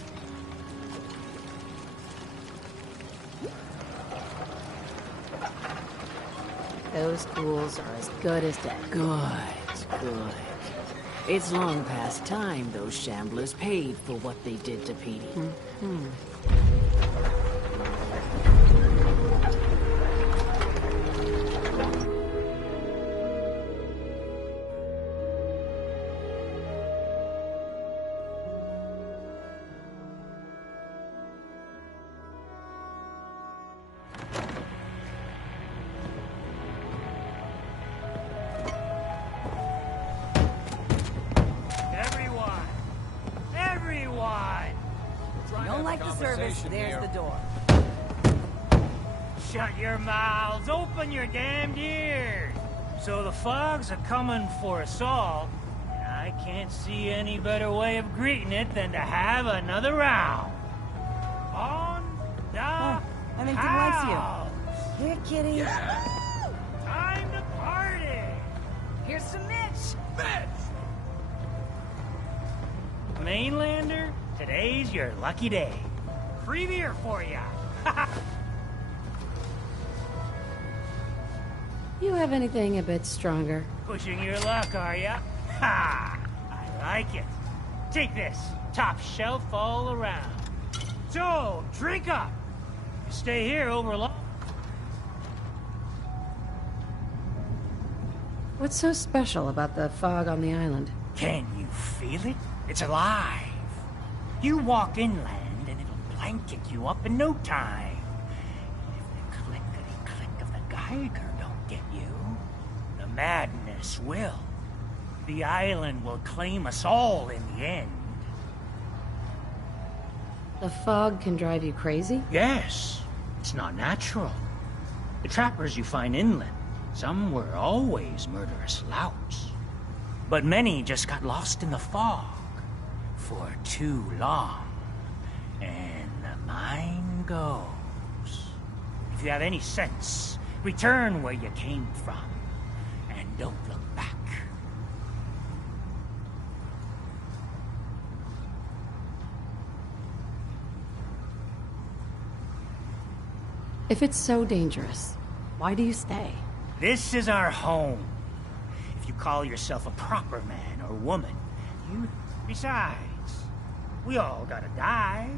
Those ghouls are as good as dead. Good. It's long past time those shamblers paid for what they did to Petey. like the service, there's the door. Shut your mouths, open your damned ears. So the fogs are coming for us all, and I can't see any better way of greeting it than to have another round. On the Remington house. likes you. Here, kitty. Yeah. Time to party. Here's some Mitch. Mainlander, today's your lucky day. Free beer for ya. You have anything a bit stronger? Pushing your luck, are ya? Ha! I like it. Take this. Top shelf all around. So, drink up. You stay here over long. What's so special about the fog on the island? Can you feel it? It's alive. You walk inland and it'll blanket you up in no time. If the clickety-click of the Geiger don't get you, the madness will. The island will claim us all in the end. The fog can drive you crazy? Yes. It's not natural. The trappers you find inland, some were always murderous louts. But many just got lost in the fog for too long. And the mind goes. If you have any sense, return where you came from. And don't look back. If it's so dangerous, why do you stay? This is our home. If you call yourself a proper man or woman, you... Besides, we all gotta die.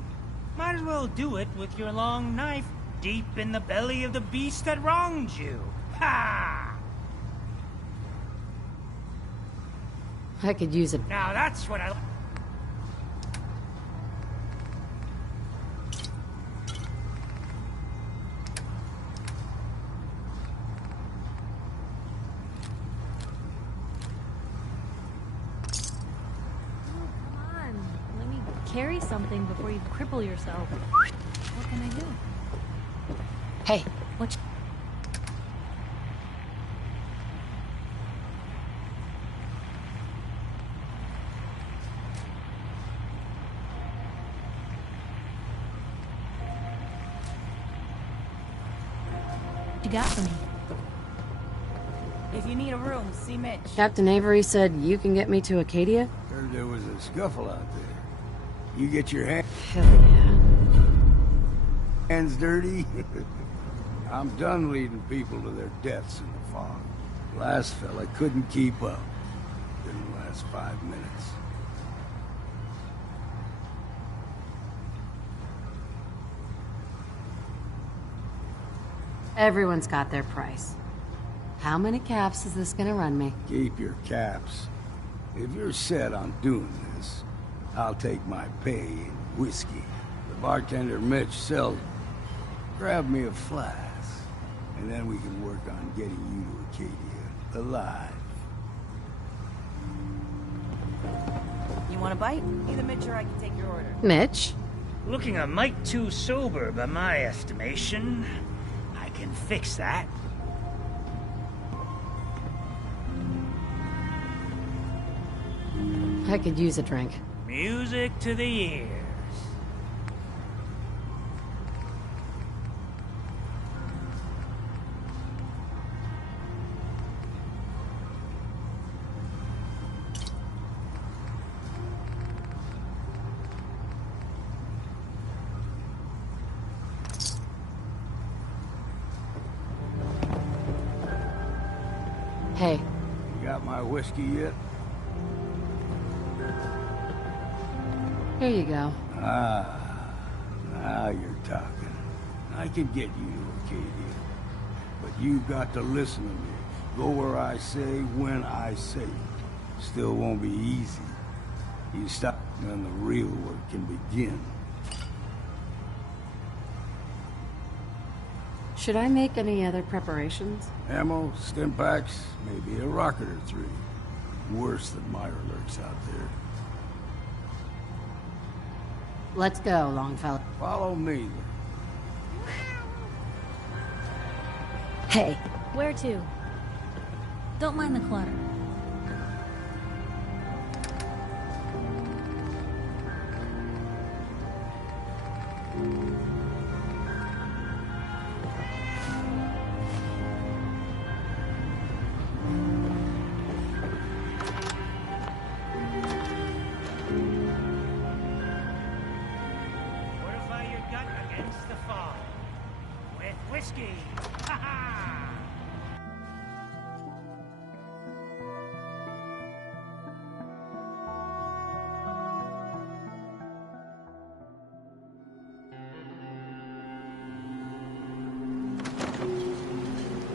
Might as well do it with your long knife deep in the belly of the beast that wronged you. Ha! I could use it. Now that's what I... Carry something before you cripple yourself. What can I do? Hey, what? You got for me. If you need a room, see Mitch. Captain Avery said you can get me to Acadia? Heard there was a scuffle out there. You get your Hell yeah. hands dirty? I'm done leading people to their deaths in the fog. Last fella couldn't keep up. Didn't last 5 minutes. Everyone's got their price. How many caps is this gonna run me? Keep your caps. If you're set on doing this, I'll take my pay in whiskey. The bartender Mitch sells it. Grab me a flask, and then we can work on getting you to Acadia alive. You want a bite? Either Mitch or I can take your order. Mitch? Looking a mite too sober by my estimation. I can fix that. I could use a drink. Music to the ears. Hey. You got my whiskey yet? Here you go. Ah, now you're talking. I can get you to Acadia. But you've got to listen to me. Go where I say, when I say. Still won't be easy. You stop, and the real work can begin. Should I make any other preparations? Ammo, stim packs, maybe a rocket or 3. Worse than Myra lurks out there. Let's go, Longfellow. Follow me. Hey. Where to? Don't mind the clutter. Fortify your gut against the fog. With whiskey. Ha ha!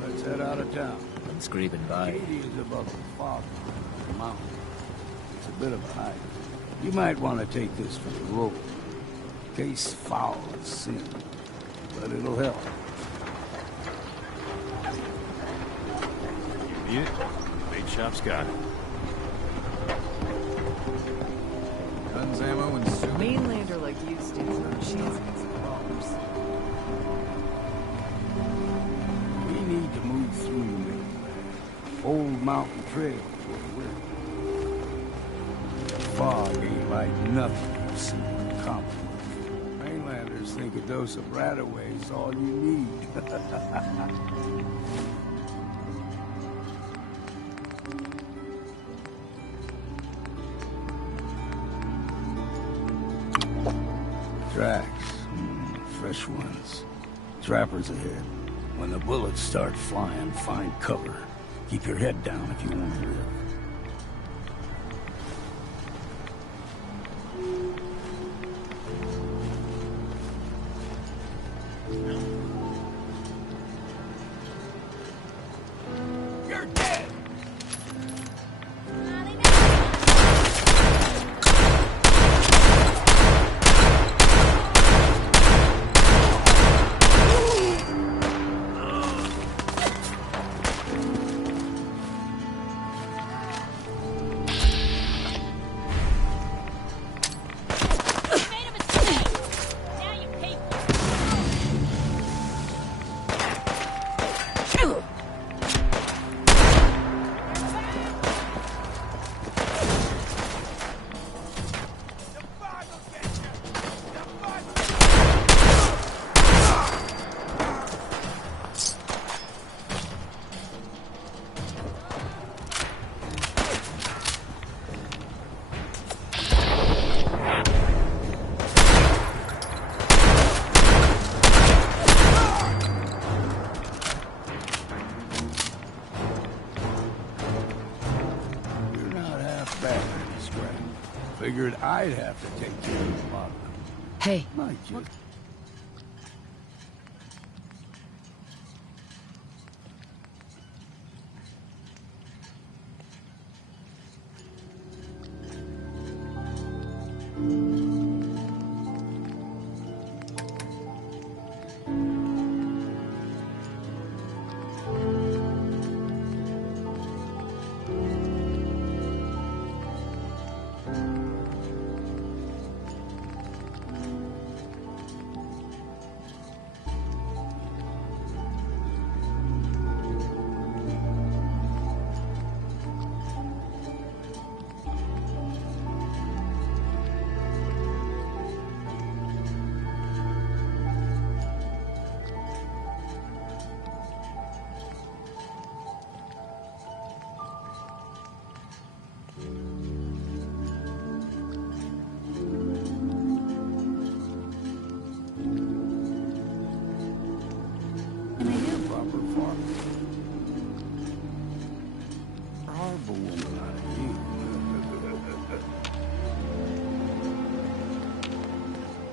Let's head out of town. I'm screaming by. Katie is above the fog the mountain. It's a bit of a hike. You might want to take this for the road. In case foul is sin. But it'll help. You need it? Bait shop's got it. Guns, ammo, and soup. Mainlander like you sticks no chance against the robbers. We need to move through the Old Mountain Trail where we're. The fog ain't like nothing you've seen in Commonwealth. Mainlanders think a dose of Radaway is all you need. Tracks. Fresh ones. Trappers ahead. When the bullets start flying, find cover. Keep your head down if you want to live. You're dead! Figured I'd have to take care of a lot of them. Hey. Might just...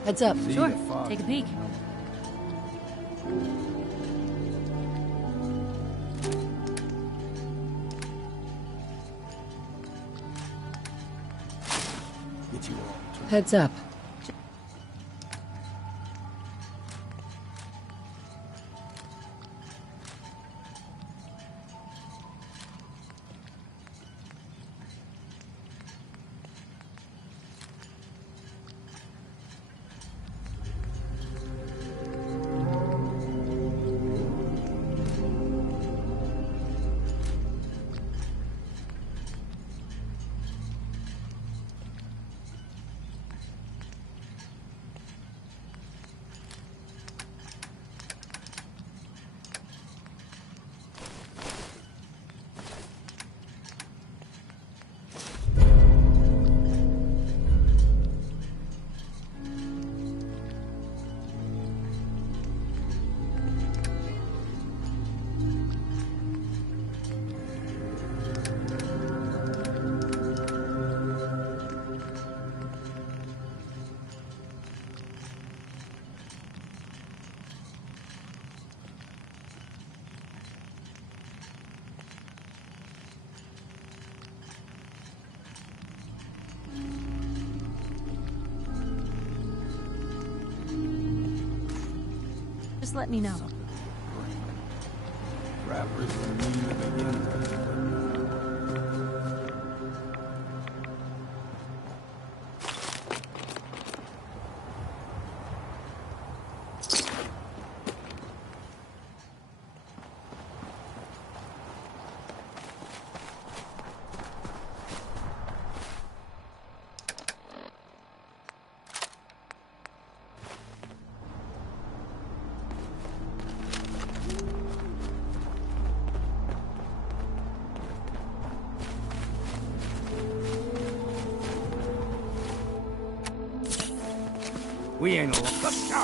Heads up. Sure. Take a peek. Heads up. Just let me know. Trappers and me to begin with. We ain't alone. Let's go.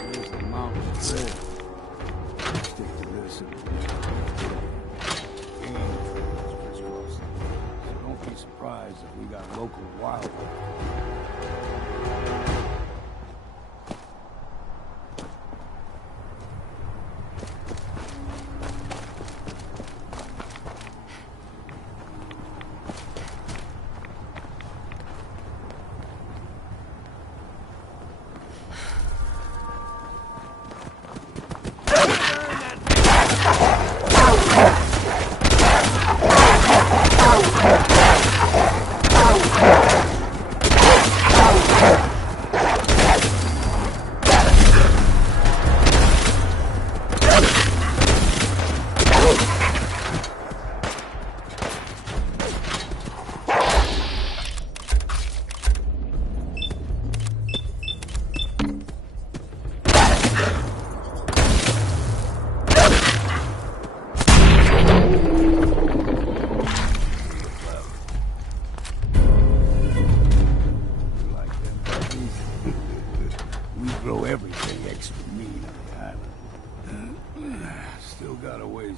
Here's the mountain trail. Stick to this and game trails crisscrossing. So don't be surprised if we got local wildlife.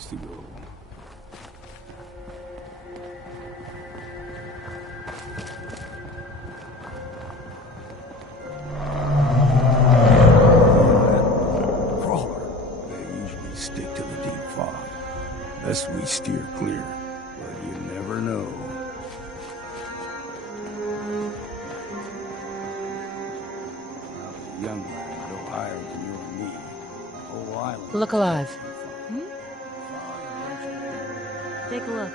To go. Crawler, they usually stick to the deep fog. Best we steer clear, but you never know. A young man, no higher than you and me. Whole island. Look alive. Take a look.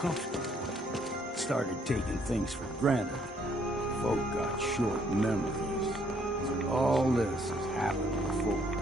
Comfortable. Started taking things for granted. Folk got short memories. And all this has happened before.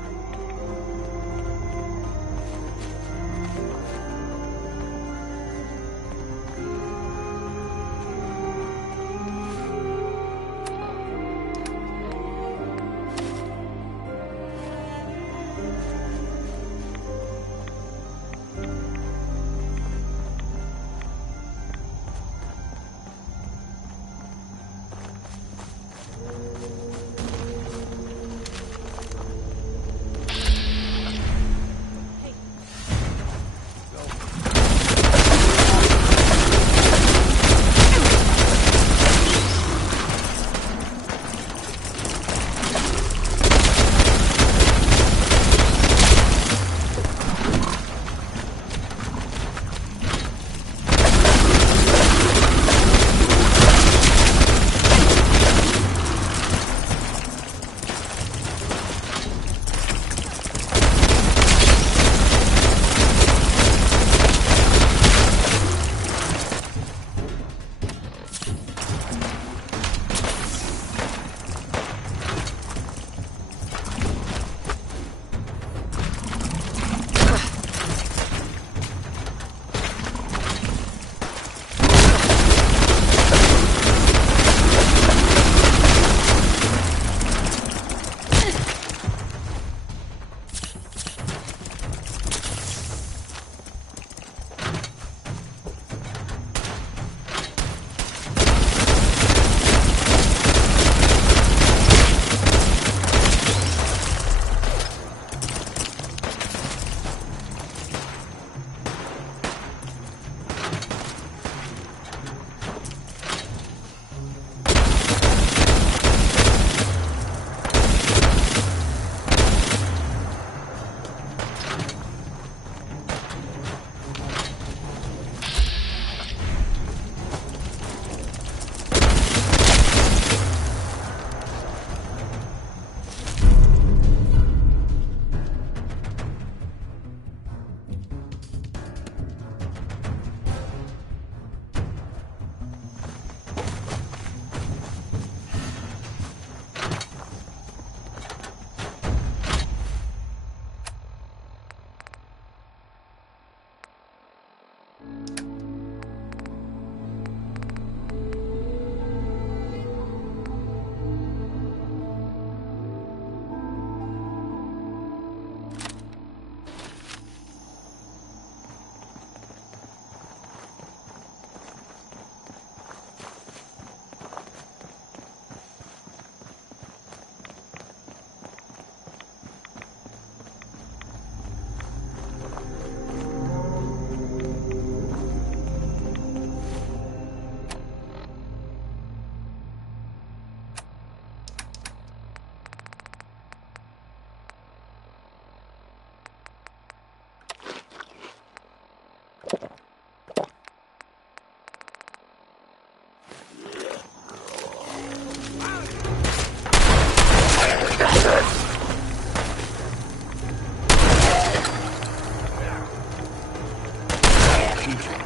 future.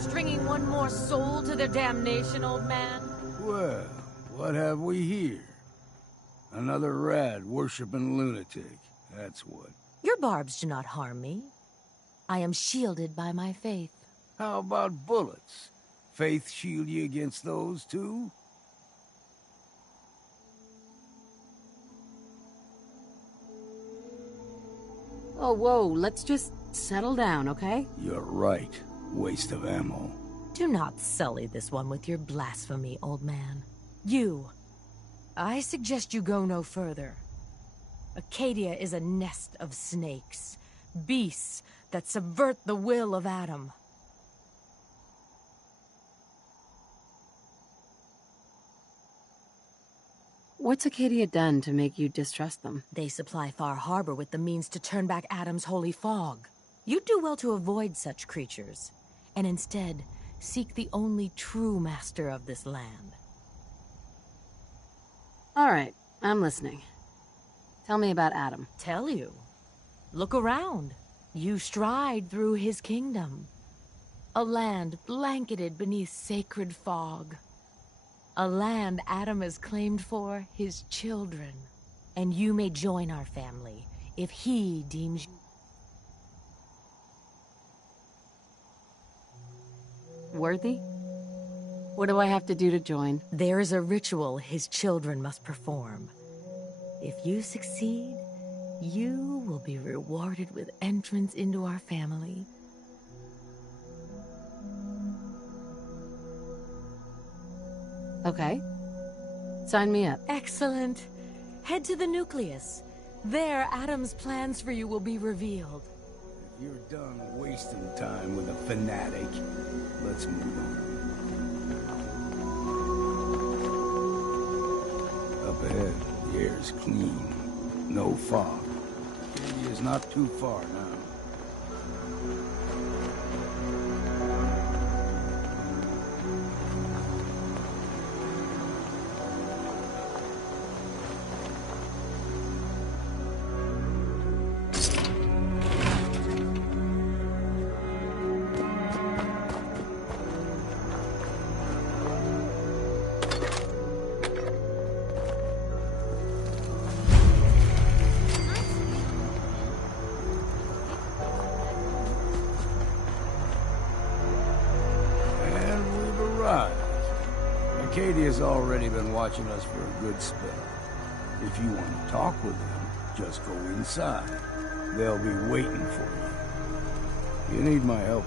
Stringing one more soul to their damnation, old man? Well, what have we here? Another rad worshipping lunatic, that's what. Your barbs do not harm me. I am shielded by my faith. How about bullets? Faith shield you against those, too? Oh, whoa, let's just settle down, okay? You're right. Waste of ammo. Do not sully this one with your blasphemy, old man. You. I suggest you go no further. Acadia is a nest of snakes. Beasts that subvert the will of Adam. What's Acadia done to make you distrust them? They supply Far Harbor with the means to turn back Adam's holy fog. You'd do well to avoid such creatures, and instead seek the only true master of this land. All right, I'm listening. Tell me about Adam. Tell you? Look around. You stride through his kingdom. A land blanketed beneath sacred fog. A land Adam has claimed for his children. And you may join our family if he deems you worthy? What do I have to do to join? There is a ritual his children must perform. If you succeed, you will be rewarded with entrance into our family. Okay. Sign me up. Excellent. Head to the nucleus. There, Adam's plans for you will be revealed. If you're done wasting time with a fanatic, let's move on. Up ahead, the air's clean. No fog. Acadia is not too far now. Acadia's already been watching us for a good spell. If you want to talk with them, just go inside. They'll be waiting for you. You need my help.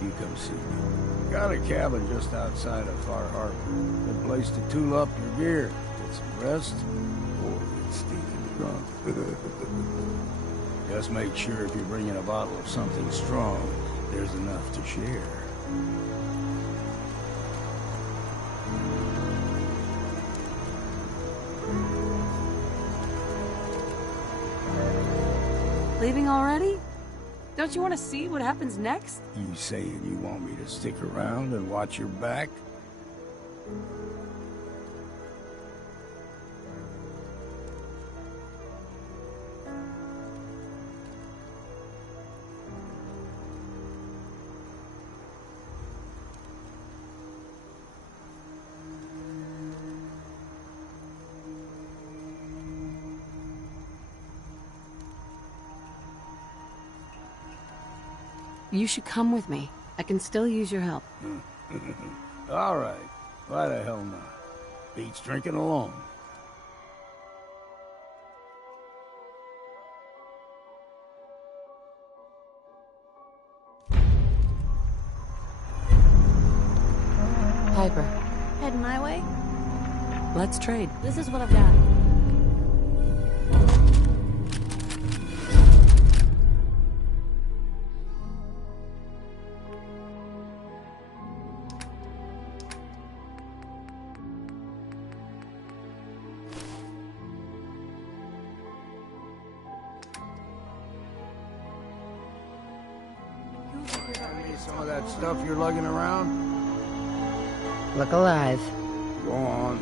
You come see me. Got a cabin just outside of Far Harbor. A place to tool up your gear, get some rest, or get steaming drunk. Just make sure if you're bringing a bottle of something strong, there's enough to share. Leaving already? Don't you want to see what happens next? You saying you want me to stick around and watch your back? You should come with me. I can still use your help. All right. Why the hell not? Beats drinking alone. Piper, Heading my way? let's trade. This is what I've got. Some of that stuff you're lugging around? Look alive. Go on.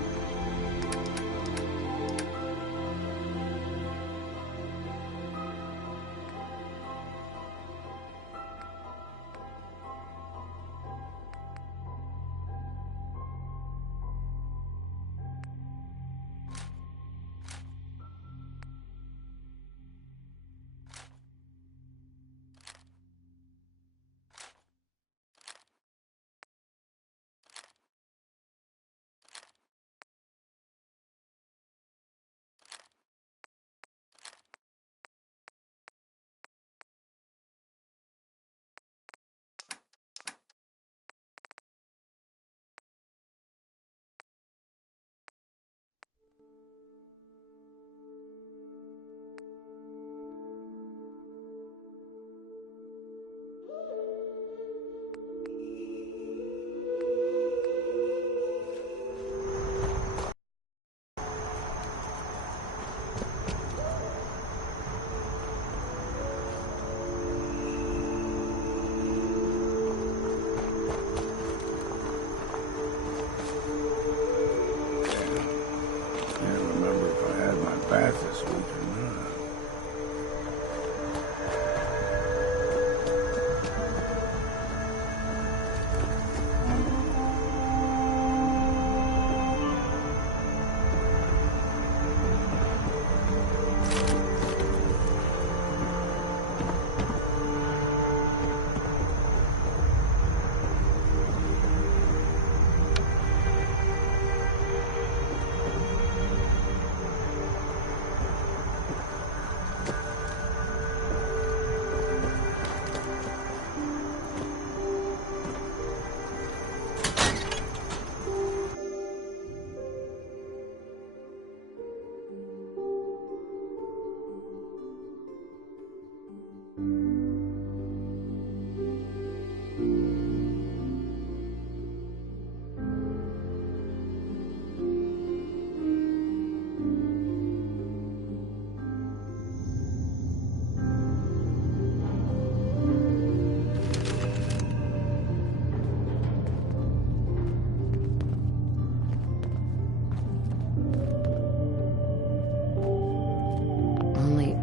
Bath this week or not.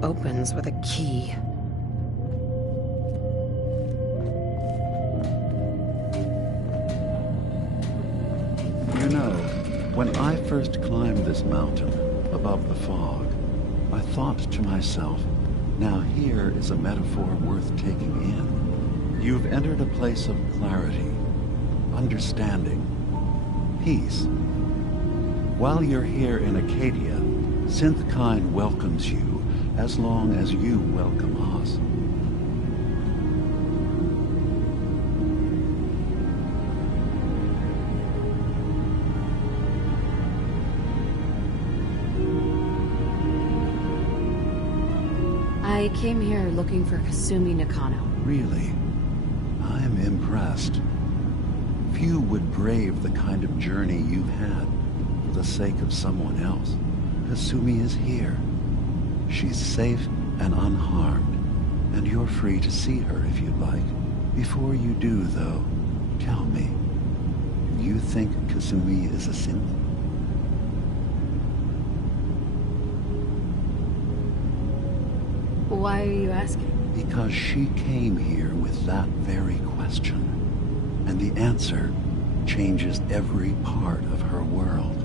Opens with a key. You know, when I first climbed this mountain above the fog, I thought to myself, now here is a metaphor worth taking in. You've entered a place of clarity, understanding, peace. While you're here in Acadia, Synthkind welcomes you as long as you welcome us. I came here looking for Kasumi Nakano. Really? I'm impressed. Few would brave the kind of journey you've had for the sake of someone else. Kasumi is here. She's safe and unharmed, and you're free to see her if you'd like. Before you do, though, tell me, do you think Kasumi is a synth? Why are you asking? Because she came here with that very question, and the answer changes every part of her world.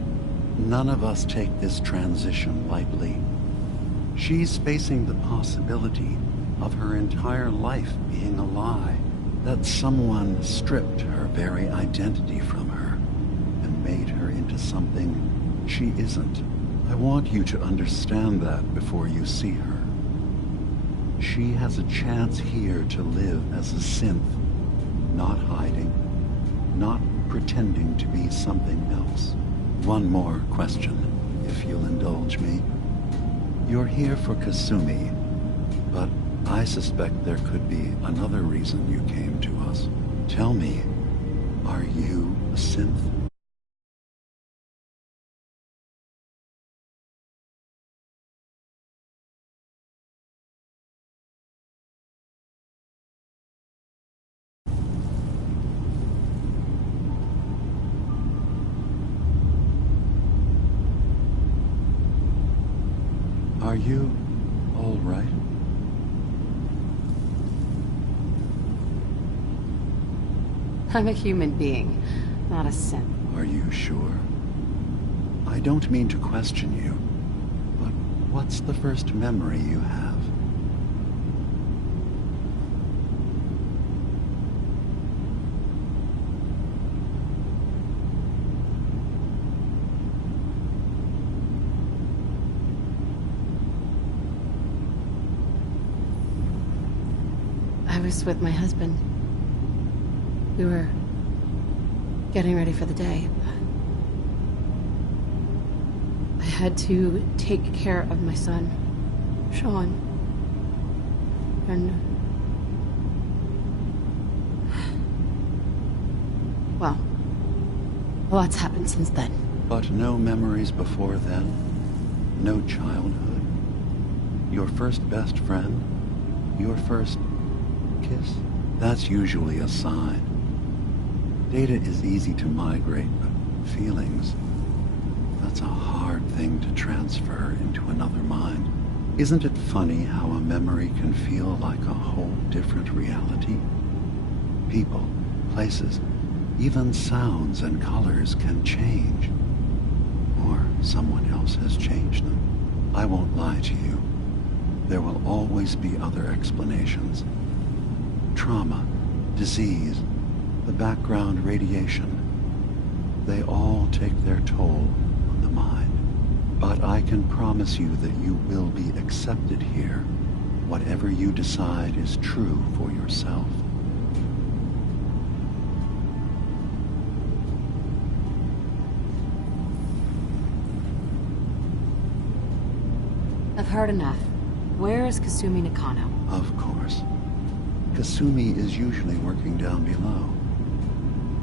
None of us take this transition lightly. She's facing the possibility of her entire life being a lie. That someone stripped her very identity from her and made her into something she isn't. I want you to understand that before you see her. She has a chance here to live as a synth, not hiding, not pretending to be something else. One more question, if you'll indulge me. You're here for Kasumi, but I suspect there could be another reason you came to us. Tell me, are you a synth? Are you all right? I'm a human being, not a synth. Are you sure? I don't mean to question you, but what's the first memory you have? I was with my husband. We were getting ready for the day. I had to take care of my son, Sean. And... well, a lot's happened since then. But no memories before then? No childhood? Your first best friend? Your first kiss? That's usually a sign. Data is easy to migrate, but feelings, that's a hard thing to transfer into another mind. Isn't it funny how a memory can feel like a whole different reality? People, places, even sounds and colors can change. Or someone else has changed them. I won't lie to you. There will always be other explanations. Trauma, disease, the background radiation. They all take their toll on the mind. But I can promise you that you will be accepted here, whatever you decide is true for yourself. I've heard enough. Where is Kasumi Nakano? Of course. Kasumi is usually working down below.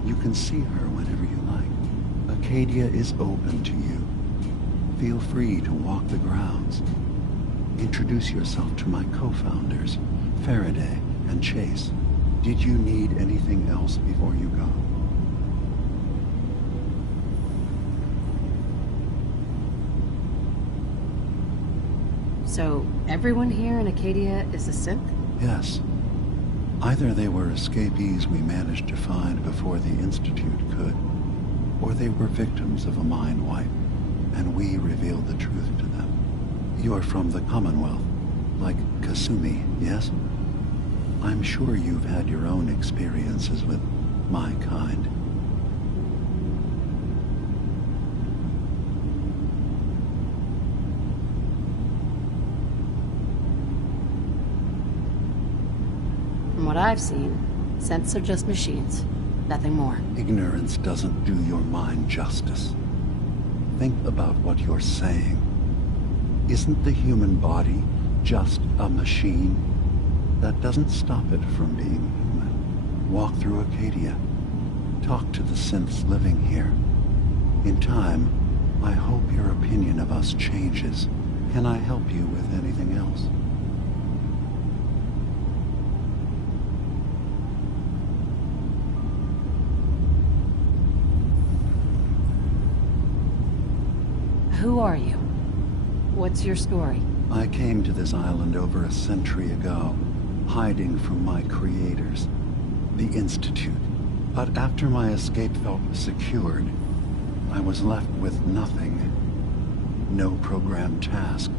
You can see her whenever you like. Acadia is open to you. Feel free to walk the grounds. Introduce yourself to my co-founders, Faraday and Chase. Did you need anything else before you go? So, everyone here in Acadia is a synth? Yes. Either they were escapees we managed to find before the Institute could, or they were victims of a mind wipe, and we revealed the truth to them. You're from the Commonwealth, like Kasumi, yes? I'm sure you've had your own experiences with my kind. From what I've seen, synths are just machines. Nothing more. Ignorance doesn't do your mind justice. Think about what you're saying. Isn't the human body just a machine? That doesn't stop it from being human. Walk through Acadia. Talk to the synths living here. In time, I hope your opinion of us changes. Can I help you with anything else? Who are you? What's your story? I came to this island over a century ago, hiding from my creators, the Institute. But after my escape felt secured, I was left with nothing. No programmed task.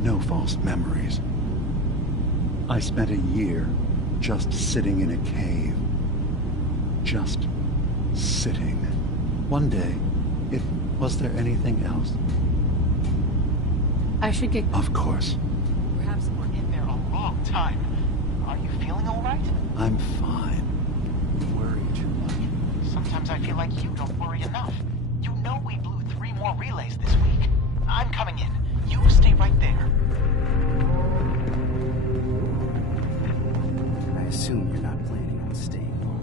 No false memories. I spent a year just sitting in a cave. Just sitting. One day, was there anything else? I should get... Of course. Perhaps we're in there a long time. Are you feeling all right? I'm fine. You worry too much. Sometimes I feel like you don't worry enough. You know we blew 3 more relays this week. I'm coming in. You stay right there. I assume you're not planning on staying long.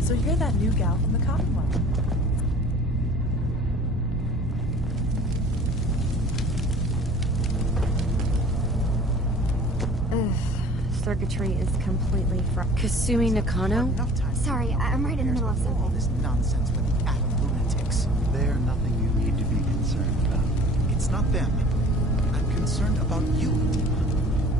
So you're that new gal from the Commonwealth. Circuitry is completely Kasumi Nakano? Sorry, I'm right in the middle of something. All this nonsense with the atom lunatics. They're nothing you need to be concerned about. It's not them. I'm concerned about you, Dima.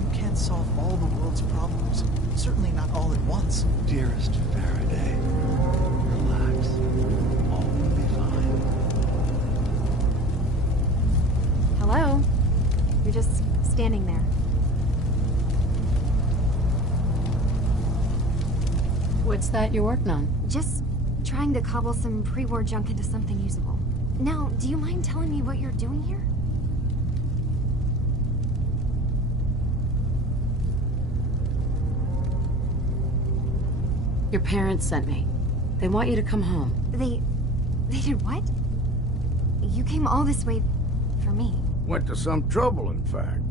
You can't solve all the world's problems. Certainly not all at once. Dearest Faraday, relax. All will be fine. Hello? You're just standing there. What's that you're working on? Just trying to cobble some pre-war junk into something usable. Now, do you mind telling me what you're doing here? Your parents sent me. They want you to come home. They did what? You came all this way for me. Went to some trouble, in fact.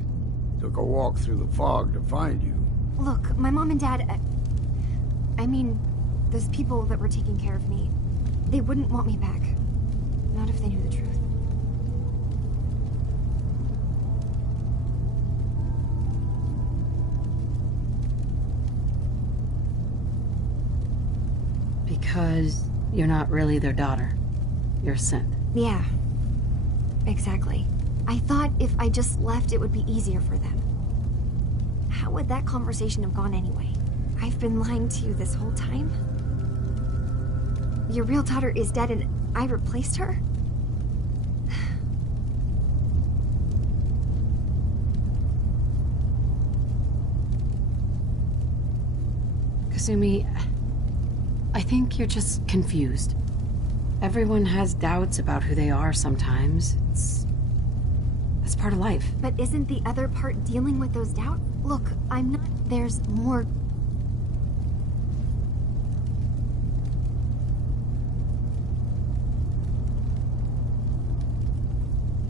Took a walk through the fog to find you. Look, my mom and dad... I mean, those people that were taking care of me, they wouldn't want me back. Not if they knew the truth. Because you're not really their daughter. You're a synth. Yeah, exactly. I thought if I just left, it would be easier for them. How would that conversation have gone anyway? I've been lying to you this whole time? Your real daughter is dead and I replaced her? Kasumi, I think you're just confused. Everyone has doubts about who they are sometimes. That's part of life. But isn't the other part dealing with those doubts? Look, I'm not... There's more...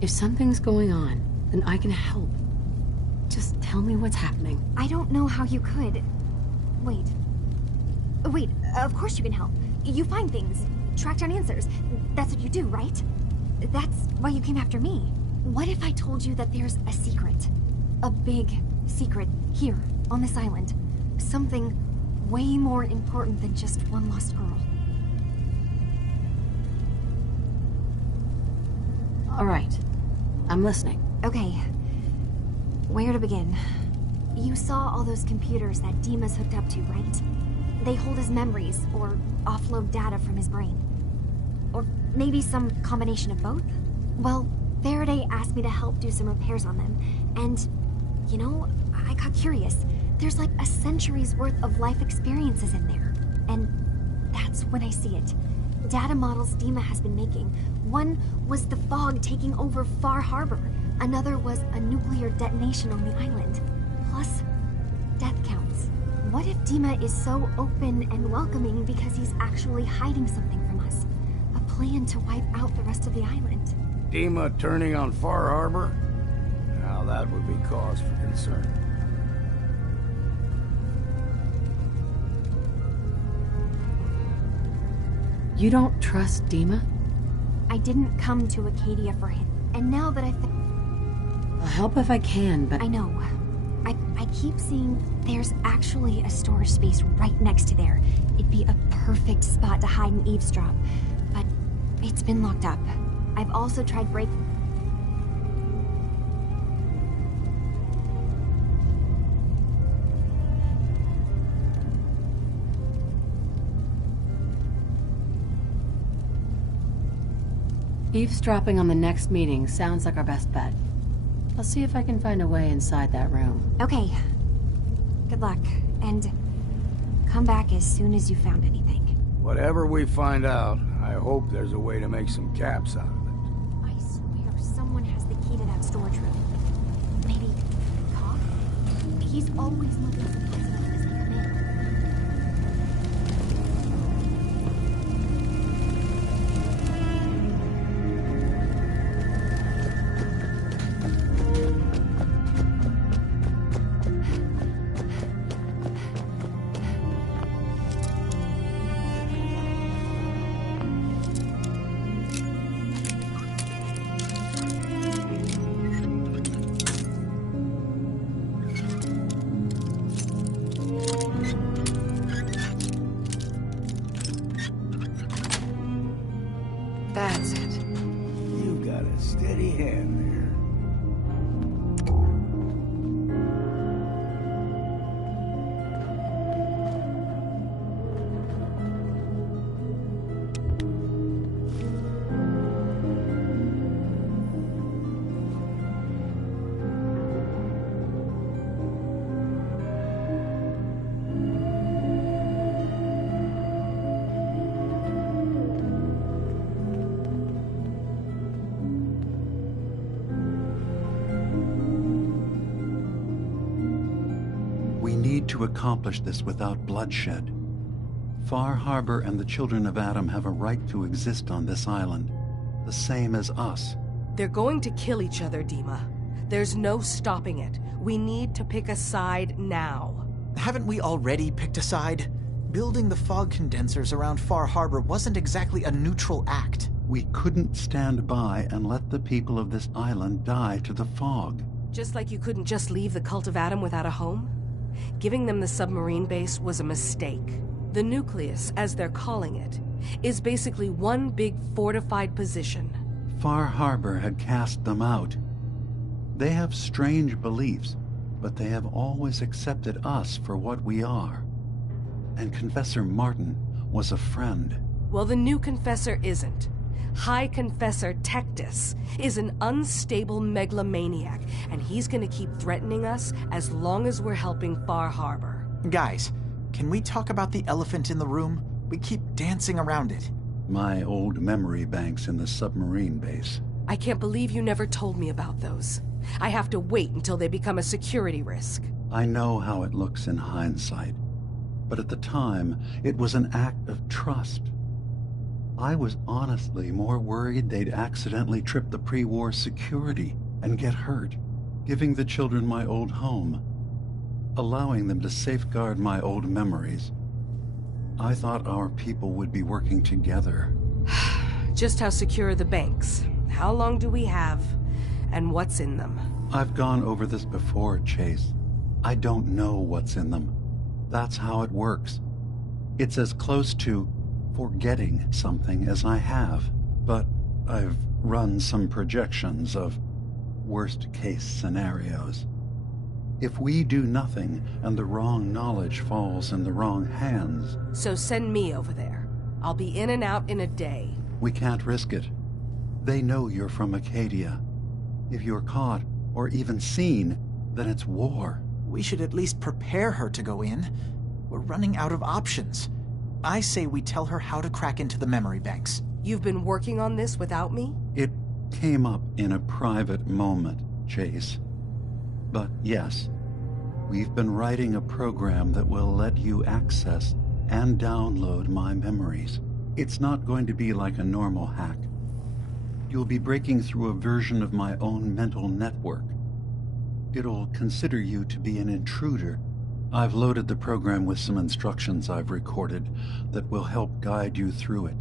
If something's going on, then I can help. Just tell me what's happening. I don't know how you could. Wait. Wait, of course you can help. You find things, track down answers. That's what you do, right? That's why you came after me. What if I told you that there's a secret? A big secret here, on this island. Something way more important than just one lost girl. All right. I'm listening. Okay. Where to begin? You saw all those computers that Dima's hooked up to, right? They hold his memories, or offload data from his brain. Or maybe some combination of both? Well, Faraday asked me to help do some repairs on them, and, you know, I got curious. There's like a century's worth of life experiences in there. And that's when I see it. Data models Dima has been making. One was the fog taking over Far Harbor. Another was a nuclear detonation on the island. Plus, death counts. What if Dima is so open and welcoming because he's actually hiding something from us? A plan to wipe out the rest of the island. Dima turning on Far Harbor? Now that would be cause for concern. You don't trust Dima? I didn't come to Acadia for him. And now that I'll help if I can, but... I know. I keep seeing there's actually a storage space right next to there. It'd be a perfect spot to hide and eavesdrop. But it's been locked up. I've also tried breaking... Eavesdropping on the next meeting sounds like our best bet. I'll see if I can find a way inside that room. Okay. Good luck, and come back as soon as you found anything. Whatever we find out, I hope there's a way to make some caps out of it. I swear someone has the key to that storage room. Maybe Cobb? He's always moving supplies around as they come in. That's it. You got a steady hand there. To accomplish this without bloodshed. Far Harbor and the children of Adam have a right to exist on this island, the same as us. They're going to kill each other, Dima. There's no stopping it. We need to pick a side now. Haven't we already picked a side? Building the fog condensers around Far Harbor wasn't exactly a neutral act. We couldn't stand by and let the people of this island die to the fog. Just like you couldn't just leave the Cult of Adam without a home? Giving them the submarine base was a mistake. The nucleus, as they're calling it, is basically one big fortified position. Far Harbor had cast them out. They have strange beliefs, but they have always accepted us for what we are. And Confessor Martin was a friend. Well, the new Confessor isn't. High Confessor Tectus is an unstable megalomaniac, and he's gonna keep threatening us as long as we're helping Far Harbor. Guys, can we talk about the elephant in the room? We keep dancing around it. My old memory banks in the submarine base. I can't believe you never told me about those. I have to wait until they become a security risk. I know how it looks in hindsight, but at the time, it was an act of trust. I was honestly more worried they'd accidentally trip the pre-war security and get hurt, giving the children my old home, allowing them to safeguard my old memories. I thought our people would be working together. Just how secure are the banks? How long do we have? And what's in them? I've gone over this before, Chase. I don't know what's in them. That's how it works. It's as close to forgetting something as I have, but I've run some projections of worst-case scenarios. If we do nothing and the wrong knowledge falls in the wrong hands... So send me over there. I'll be in and out in a day. We can't risk it. They know you're from Acadia. If you're caught, or even seen, then it's war. We should at least prepare her to go in. We're running out of options. I say we tell her how to crack into the memory banks. You've been working on this without me? It came up in a private moment, Chase. But yes, we've been writing a program that will let you access and download my memories. It's not going to be like a normal hack. You'll be breaking through a version of my own mental network. It'll consider you to be an intruder. I've loaded the program with some instructions I've recorded that will help guide you through it.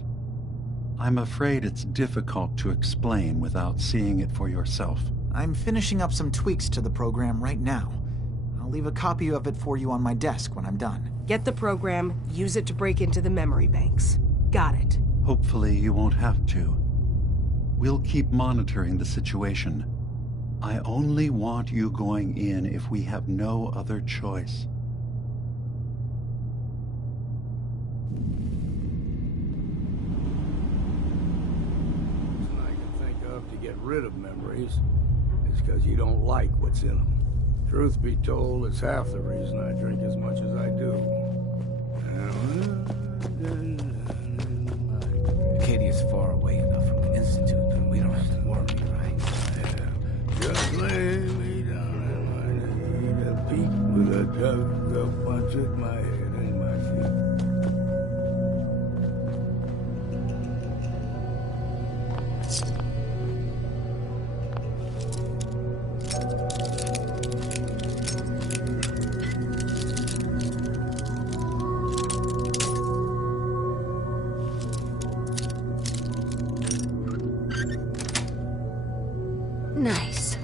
I'm afraid it's difficult to explain without seeing it for yourself. I'm finishing up some tweaks to the program right now. I'll leave a copy of it for you on my desk when I'm done. Get the program, use it to break into the memory banks. Got it. Hopefully you won't have to. We'll keep monitoring the situation. I only want you going in if we have no other choice. I can think of to get rid of memories is because you don't like what's in them. Truth be told, it's half the reason I drink as much as I do. Acadia's far away enough from the Institute that we don't have to worry, right? Just lay me down in my knee, a peak with a tug punch at my head and my feet. Nice.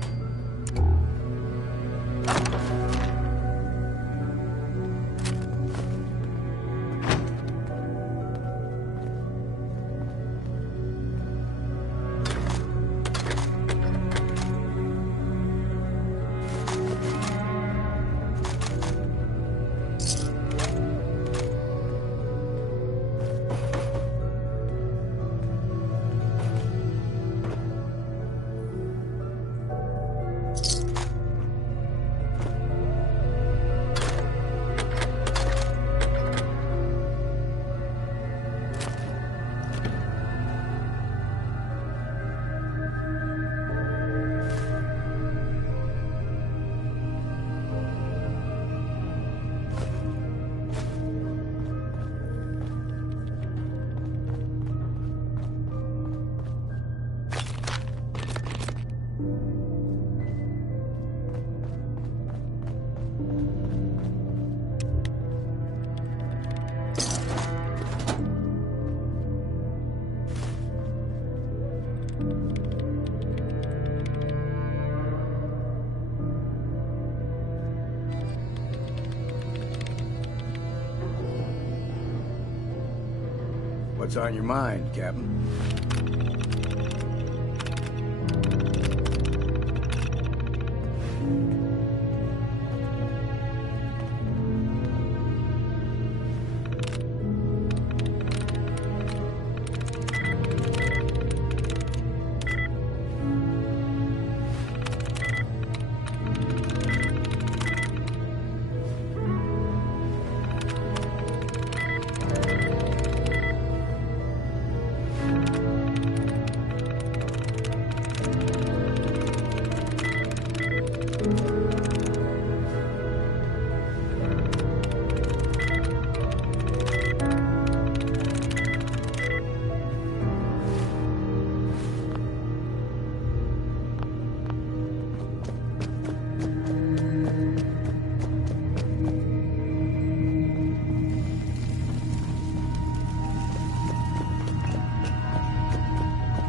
What's on your mind, Captain?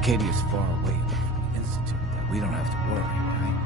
Acadia's far away enough from the Institute that we don't have to worry, right?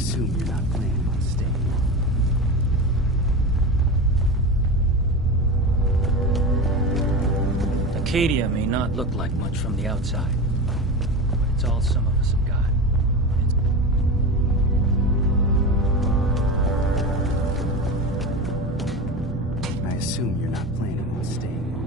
assume you're not planning on staying long. Acadia may not look like much from the outside, but it's all some of us have got. I assume you're not planning on staying long.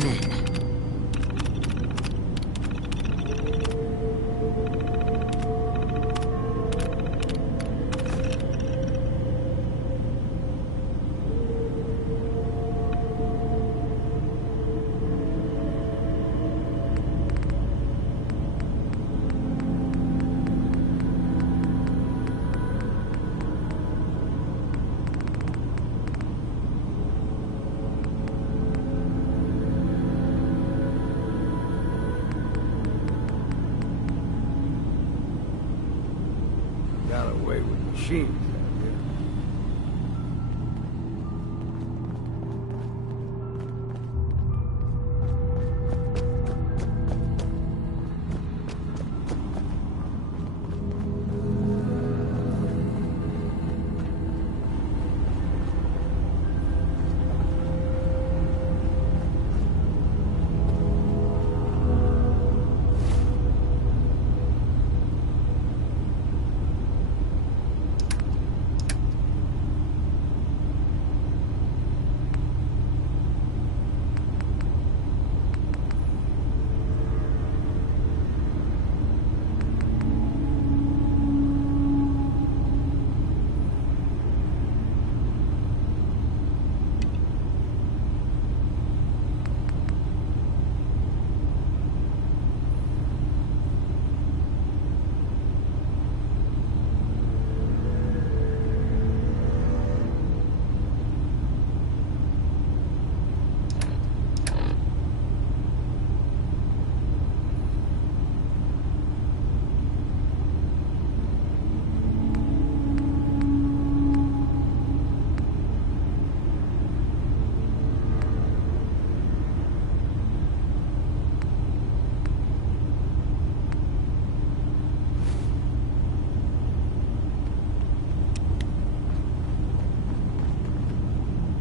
Come in. Got away with machines, have you?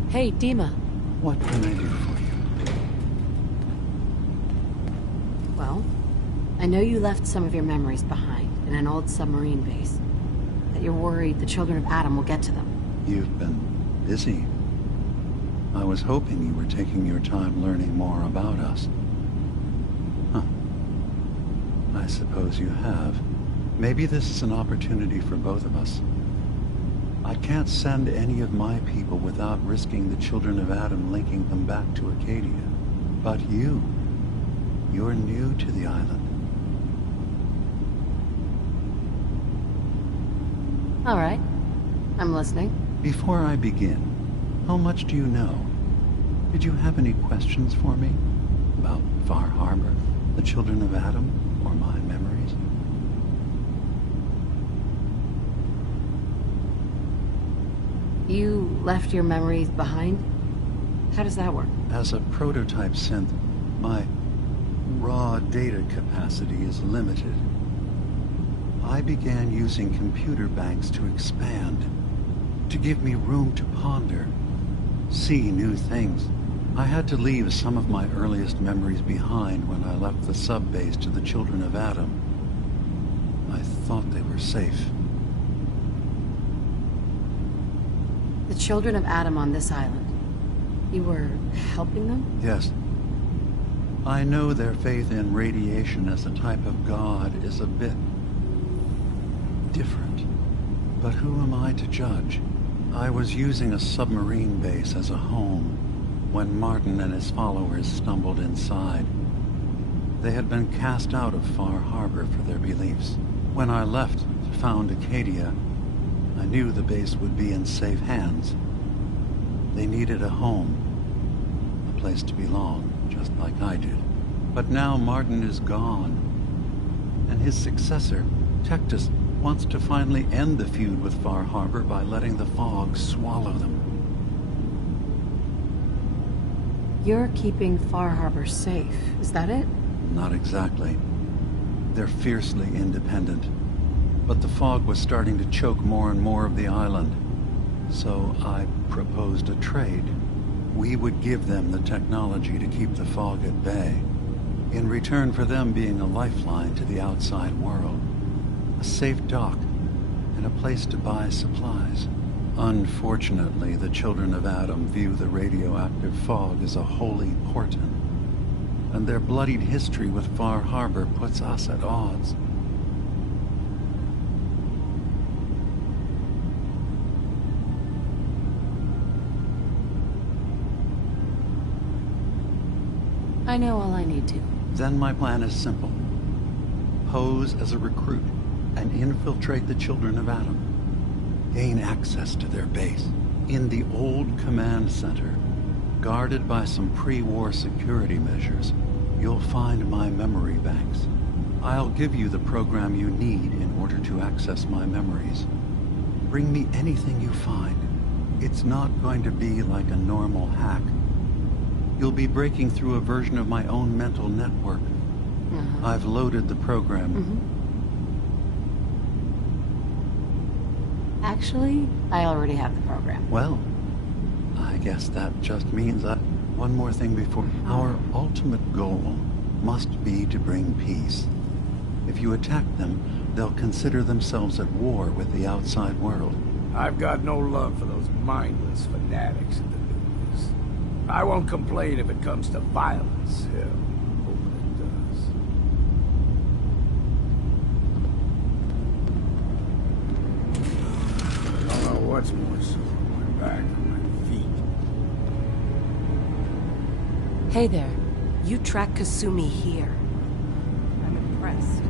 Hey, Dima. What can I do for you? Well, I know you left some of your memories behind in an old submarine base. That you're worried the children of Adam will get to them. You've been busy. I was hoping you were taking your time learning more about us. Huh. I suppose you have. Maybe this is an opportunity for both of us. I can't send any of my people without risking the children of Adam linking them back to Acadia. But you're new to the island. All right. I'm listening. Before I begin, how much do you know? Did you have any questions for me? About Far Harbor, the children of Adam, or my memories? You left your memories behind? How does that work? As a prototype synth, my raw data capacity is limited. I began using computer banks to expand, to give me room to ponder, see new things. I had to leave some of my earliest memories behind when I left the sub-base to the children of Adam. I thought they were safe. The children of Adam on this island. You were helping them? Yes. I know their faith in radiation as a type of god is a bit different. But who am I to judge? I was using a submarine base as a home when Martin and his followers stumbled inside. They had been cast out of Far Harbor for their beliefs. When I left to found Acadia, I knew the base would be in safe hands. They needed a home, a place to belong, just like I did. But now Martin is gone, and his successor, Tectus, wants to finally end the feud with Far Harbor by letting the fog swallow them. You're keeping Far Harbor safe, is that it? Not exactly. They're fiercely independent. But the fog was starting to choke more and more of the island. So I proposed a trade. We would give them the technology to keep the fog at bay, in return for them being a lifeline to the outside world. A safe dock, and a place to buy supplies. Unfortunately, the children of Adam view the radioactive fog as a holy portent. and their bloodied history with Far Harbor puts us at odds. I know all I need to. Then my plan is simple. Pose as a recruit and infiltrate the Children of Adam. Gain access to their base in the old command center. Guarded by some pre-war security measures, you'll find my memory banks. I'll give you the program you need in order to access my memories. Bring me anything you find. It's not going to be like a normal hack. You'll be breaking through a version of my own mental network. I've loaded the program. Actually, I already have the program. Well, I guess that just means that one more thing before... Our ultimate goal must be to bring peace. If you attack them, they'll consider themselves at war with the outside world. I've got no love for those mindless fanatics in the news. I won't complain if it comes to violence. Hell, hoping it does. I don't know what's more sore, my back or my feet. Hey there. You track Kasumi here. I'm impressed.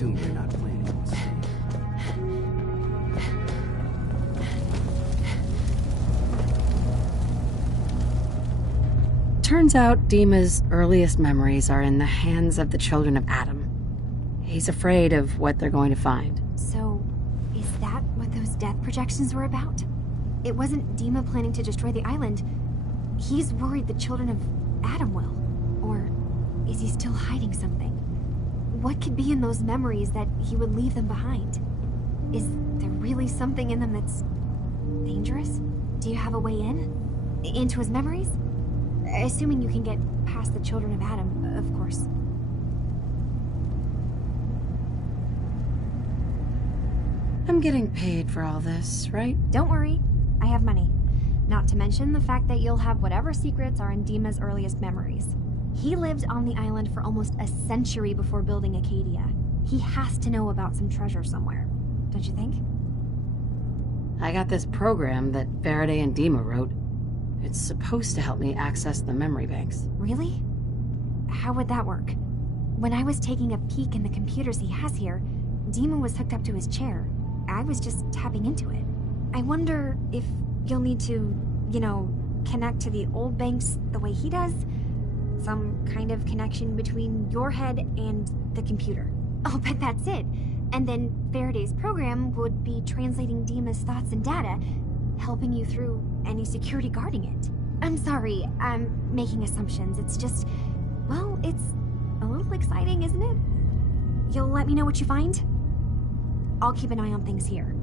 assume you're not planning on staying. Turns out Dima's earliest memories are in the hands of the children of Adam. He's afraid of what they're going to find. So, is that what those death projections were about? It wasn't Dima planning to destroy the island. He's worried the children of Adam will. Or is he still hiding something? What could be in those memories that he would leave them behind? Is there really something in them that's dangerous? Do you have a way in? Into his memories? Assuming you can get past the children of Adam, of course. I'm getting paid for all this, right? Don't worry, I have money. Not to mention the fact that you'll have whatever secrets are in Dima's earliest memories. He lived on the island for almost a century before building Acadia. He has to know about some treasure somewhere, don't you think? I got this program that Faraday and Dima wrote. It's supposed to help me access the memory banks. Really? How would that work? When I was taking a peek in the computers he has here, Dima was hooked up to his chair. I was just tapping into it. I wonder if you'll need to, connect to the old banks the way he does? Some kind of connection between your head and the computer. I'll bet that's it. And then Faraday's program would be translating Dima's thoughts and data, helping you through any security guarding it. I'm sorry, I'm making assumptions. It's just, well, it's a little exciting, isn't it? You'll let me know what you find? I'll keep an eye on things here.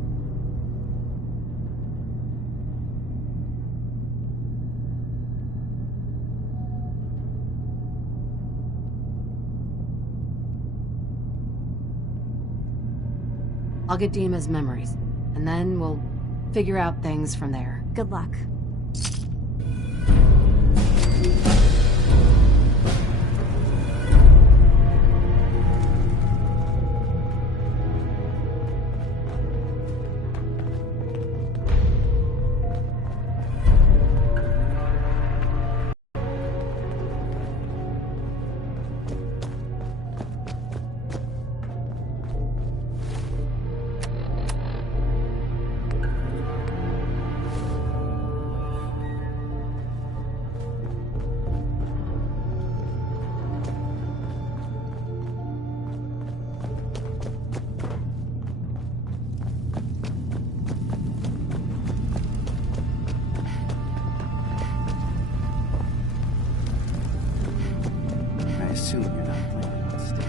I'll get Dima's memories, and then we'll figure out things from there. Good luck. I assume you're not planning on staying.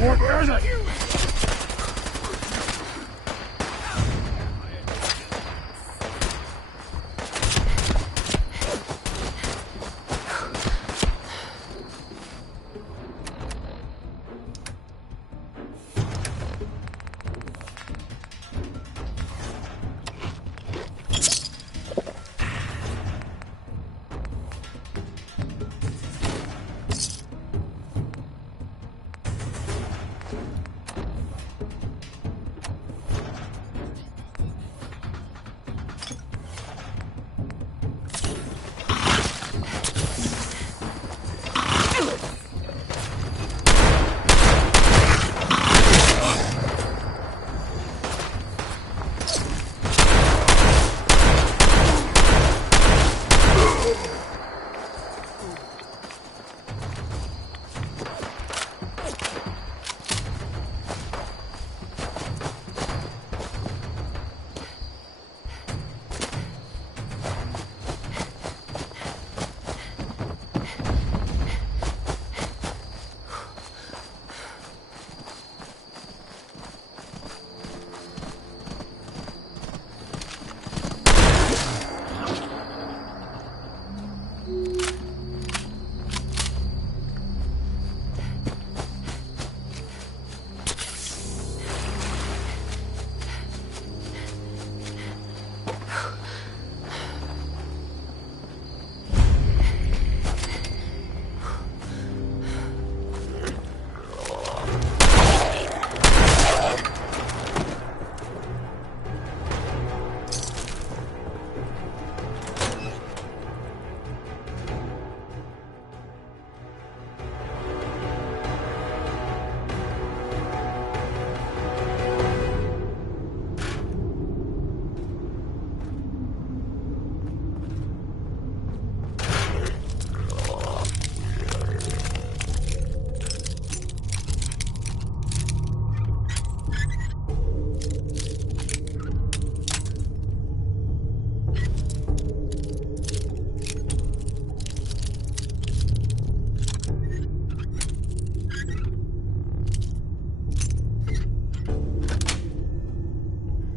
What is it?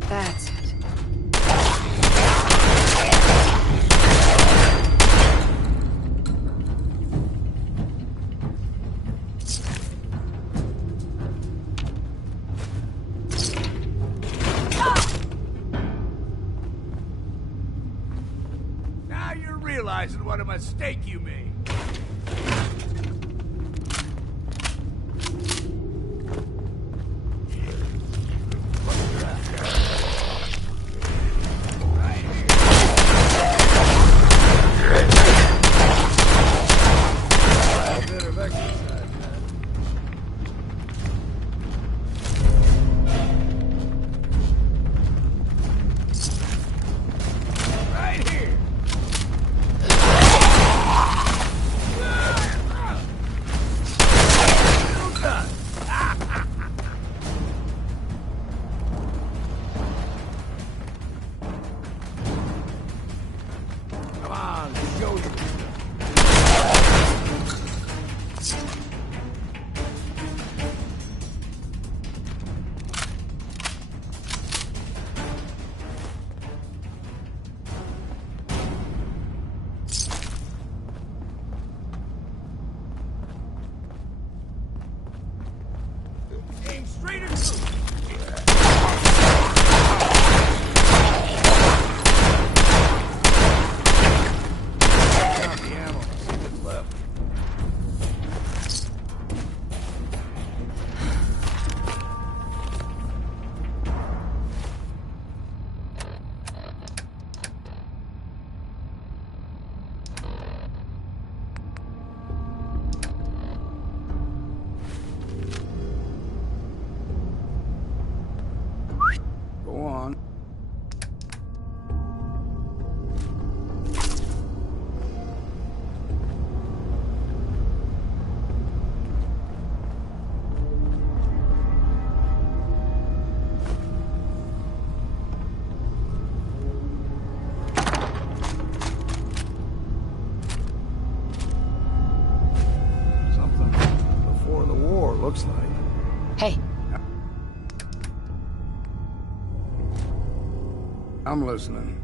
That's it. Now you're realizing what a mistake you made. Aim straight at the ammo. See what's left. Go on. Something before the war, looks like. Hey. I'm listening.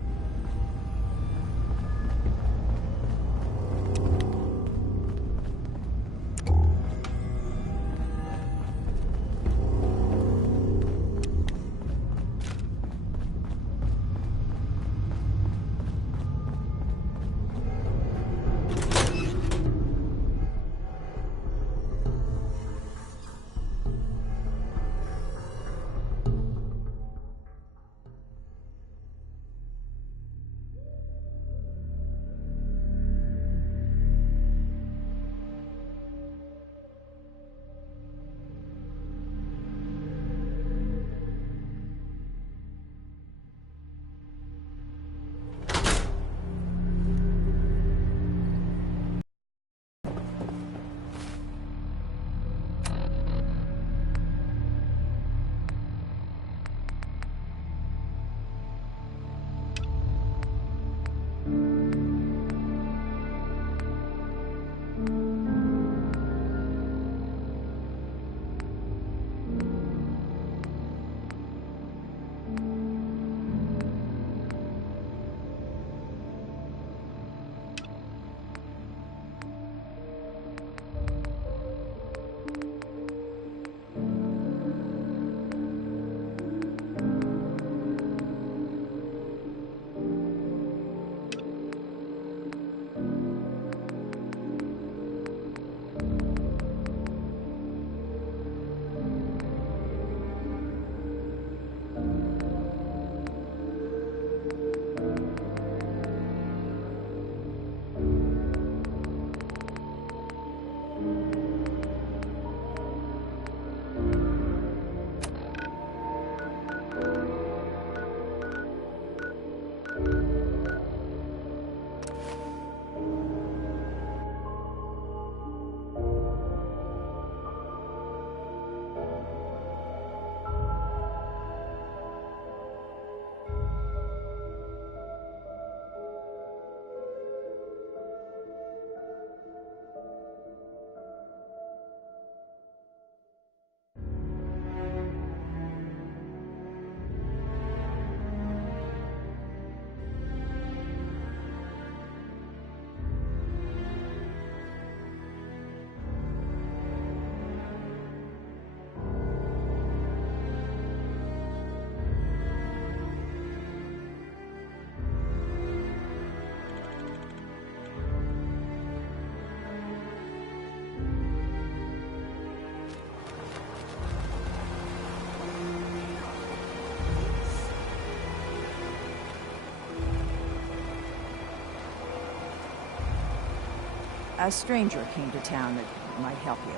A stranger came to town that might help you.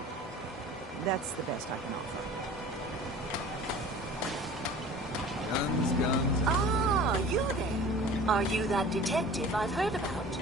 That's the best I can offer. Guns, guns. Ah, you then. Are you that detective I've heard about?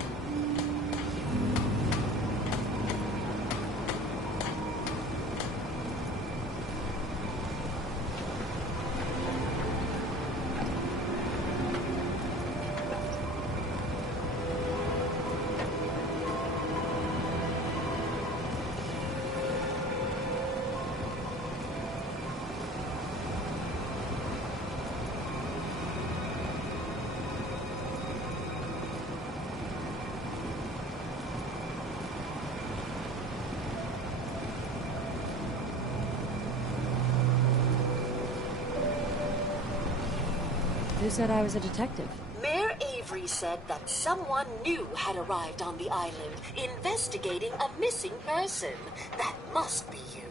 Who said I was a detective? Mayor Avery said that someone new had arrived on the island, investigating a missing person. That must be you.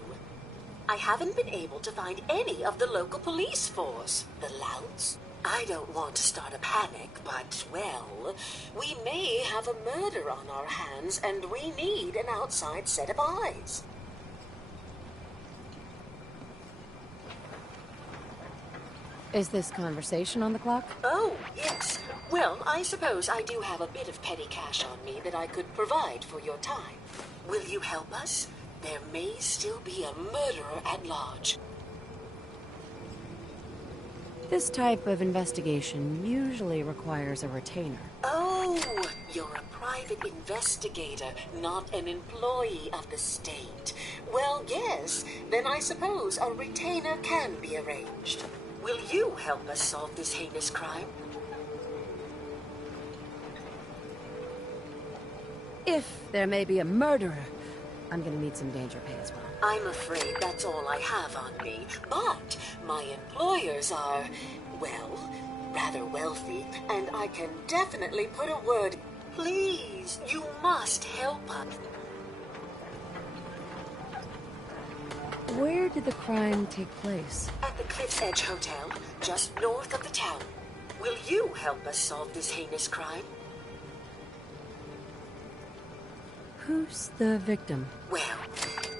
I haven't been able to find any of the local police force. The Louts? I don't want to start a panic, but, well, we may have a murder on our hands, and we need an outside set of eyes. Is this conversation on the clock? Oh, yes. Well, I suppose I do have a bit of petty cash on me that I could provide for your time. Will you help us? There may still be a murderer at large. This type of investigation usually requires a retainer. Oh, you're a private investigator, not an employee of the state. Well, yes, then I suppose a retainer can be arranged. Will you help us solve this heinous crime? If there may be a murderer, I'm gonna need some danger pay as well. I'm afraid that's all I have on me, but my employers are, well, rather wealthy, and I can definitely put a word. Please, you must help us. Where did the crime take place? At the Cliff's Edge Hotel, just north of the town. Will you help us solve this heinous crime? Who's the victim? Well,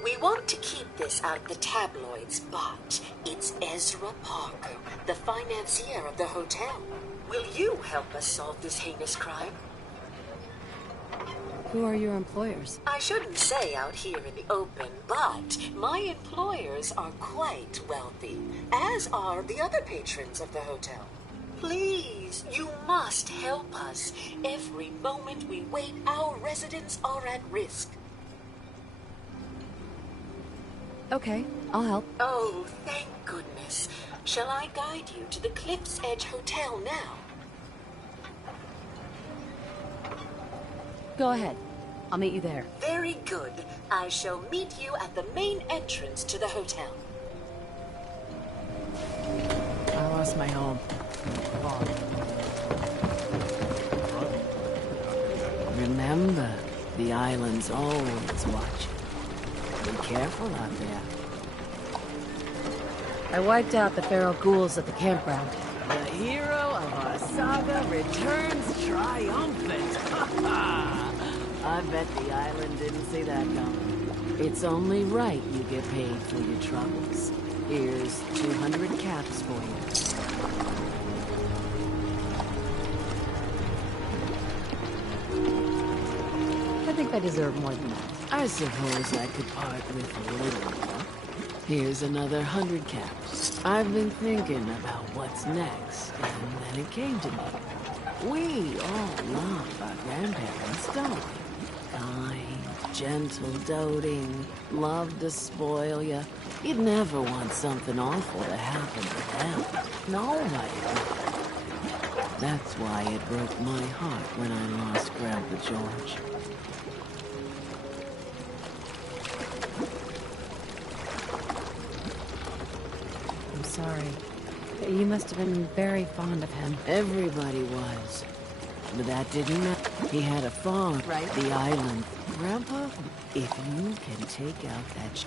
we want to keep this out of the tabloids, but it's Ezra Parker, the financier of the hotel. Will you help us solve this heinous crime? Who are your employers? I shouldn't say out here in the open, but my employers are quite wealthy, as are the other patrons of the hotel. Please, you must help us. Every moment we wait, our residents are at risk. Okay, I'll help. Oh, thank goodness. Shall I guide you to the Cliff's Edge Hotel now? Go ahead. I'll meet you there. Very good. I shall meet you at the main entrance to the hotel. I lost my home. Remember, the island's always watching. Be careful out there. I wiped out the feral ghouls at the campground. The hero of our saga returns triumphant. I bet the island didn't see that coming. It's only right you get paid for your troubles. Here's 200 caps for you. I think I deserve more than that. I suppose I could part with a little more. Here's another 100 caps. I've been thinking about what's next, and then it came to me. We all love our grandparents, don't we? Kind, gentle, doting, love to spoil you. You'd never want something awful to happen to them. Nobody would. That's why it broke my heart when I lost Grandpa George. I'm sorry. You must have been very fond of him. Everybody was. But that didn't matter. He had a farm, right? The island. Grandpa, if you can take out that...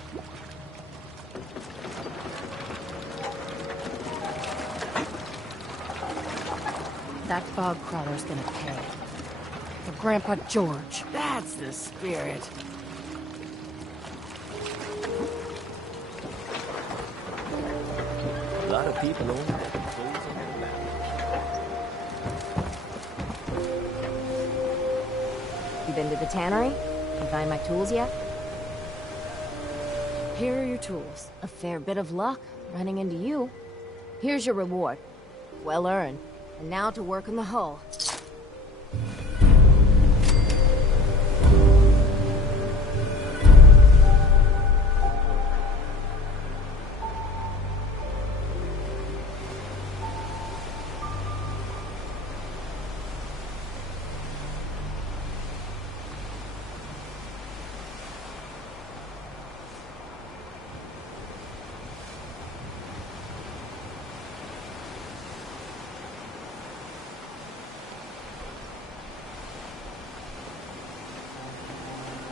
That fog crawler's gonna pay. For Grandpa George. That's the spirit. A lot of people only have clothes on their back. You been to the tannery? You find my tools yet? Here are your tools. A fair bit of luck running into you. Here's your reward. Well earned. And now to work on the hull.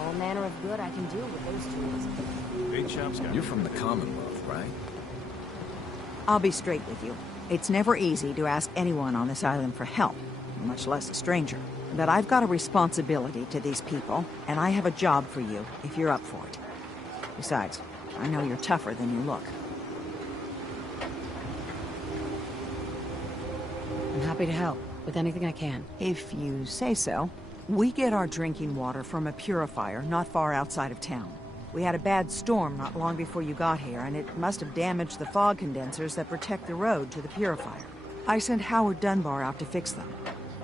All manner of good I can do with those tools. Big shop's got... You're from the Commonwealth, right? I'll be straight with you. It's never easy to ask anyone on this island for help, much less a stranger. But I've got a responsibility to these people, and I have a job for you, if you're up for it. Besides, I know you're tougher than you look. I'm happy to help with anything I can. If you say so. We get our drinking water from a purifier not far outside of town. We had a bad storm not long before you got here, and it must have damaged the fog condensers that protect the road to the purifier. I sent Howard Dunbar out to fix them.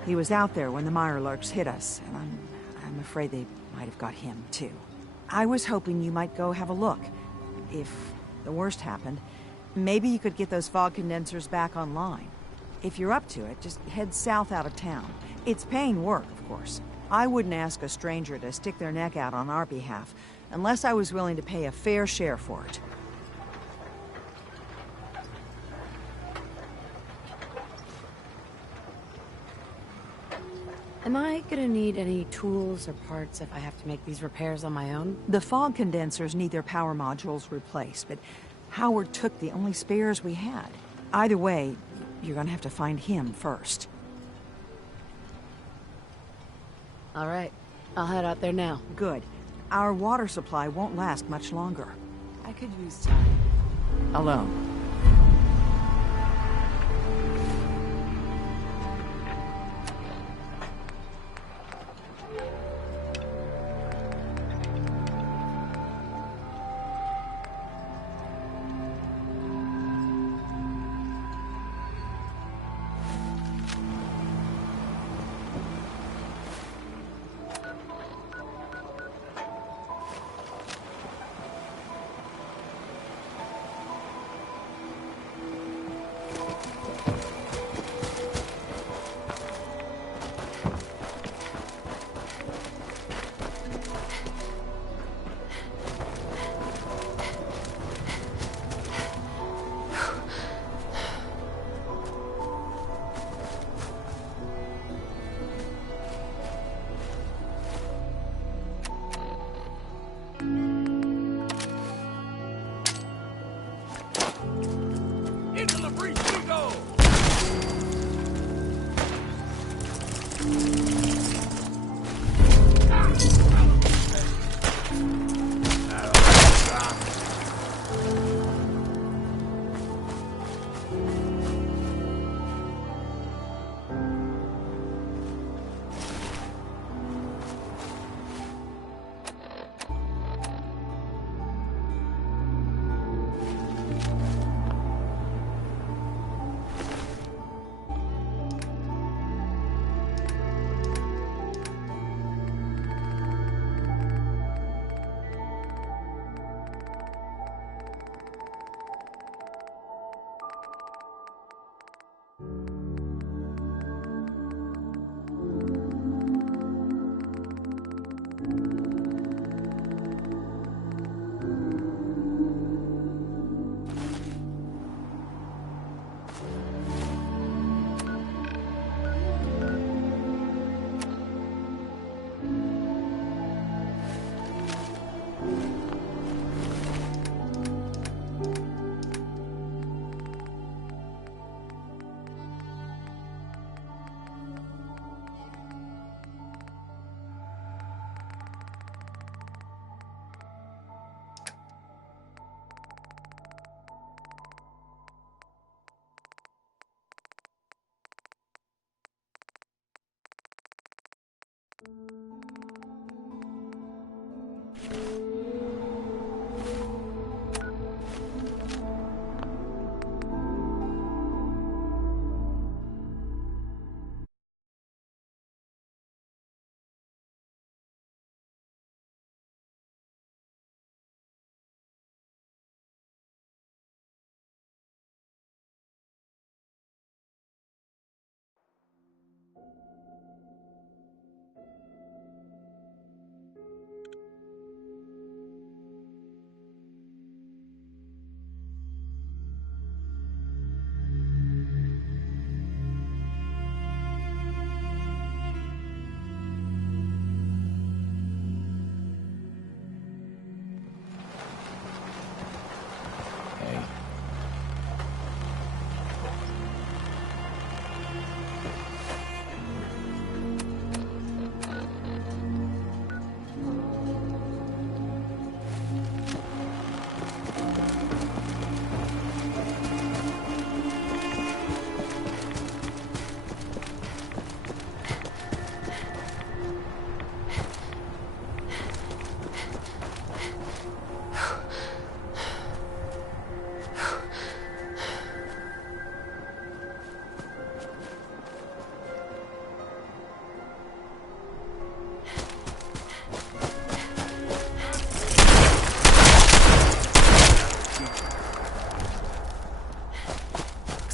He was out there when the Mirelurks hit us, and I'm afraid they might have got him, too. I was hoping you might go have a look. If the worst happened, maybe you could get those fog condensers back online. If you're up to it, just head south out of town. It's paying work, of course. I wouldn't ask a stranger to stick their neck out on our behalf, unless I was willing to pay a fair share for it. Am I gonna need any tools or parts if I have to make these repairs on my own? The fog condensers need their power modules replaced, but Howard took the only spares we had. Either way, you're gonna have to find him first. All right, I'll head out there now. Good. Our water supply won't last much longer. I could use time. Alone.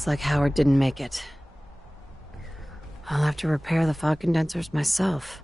Looks like Howard didn't make it. I'll have to repair the fog condensers myself.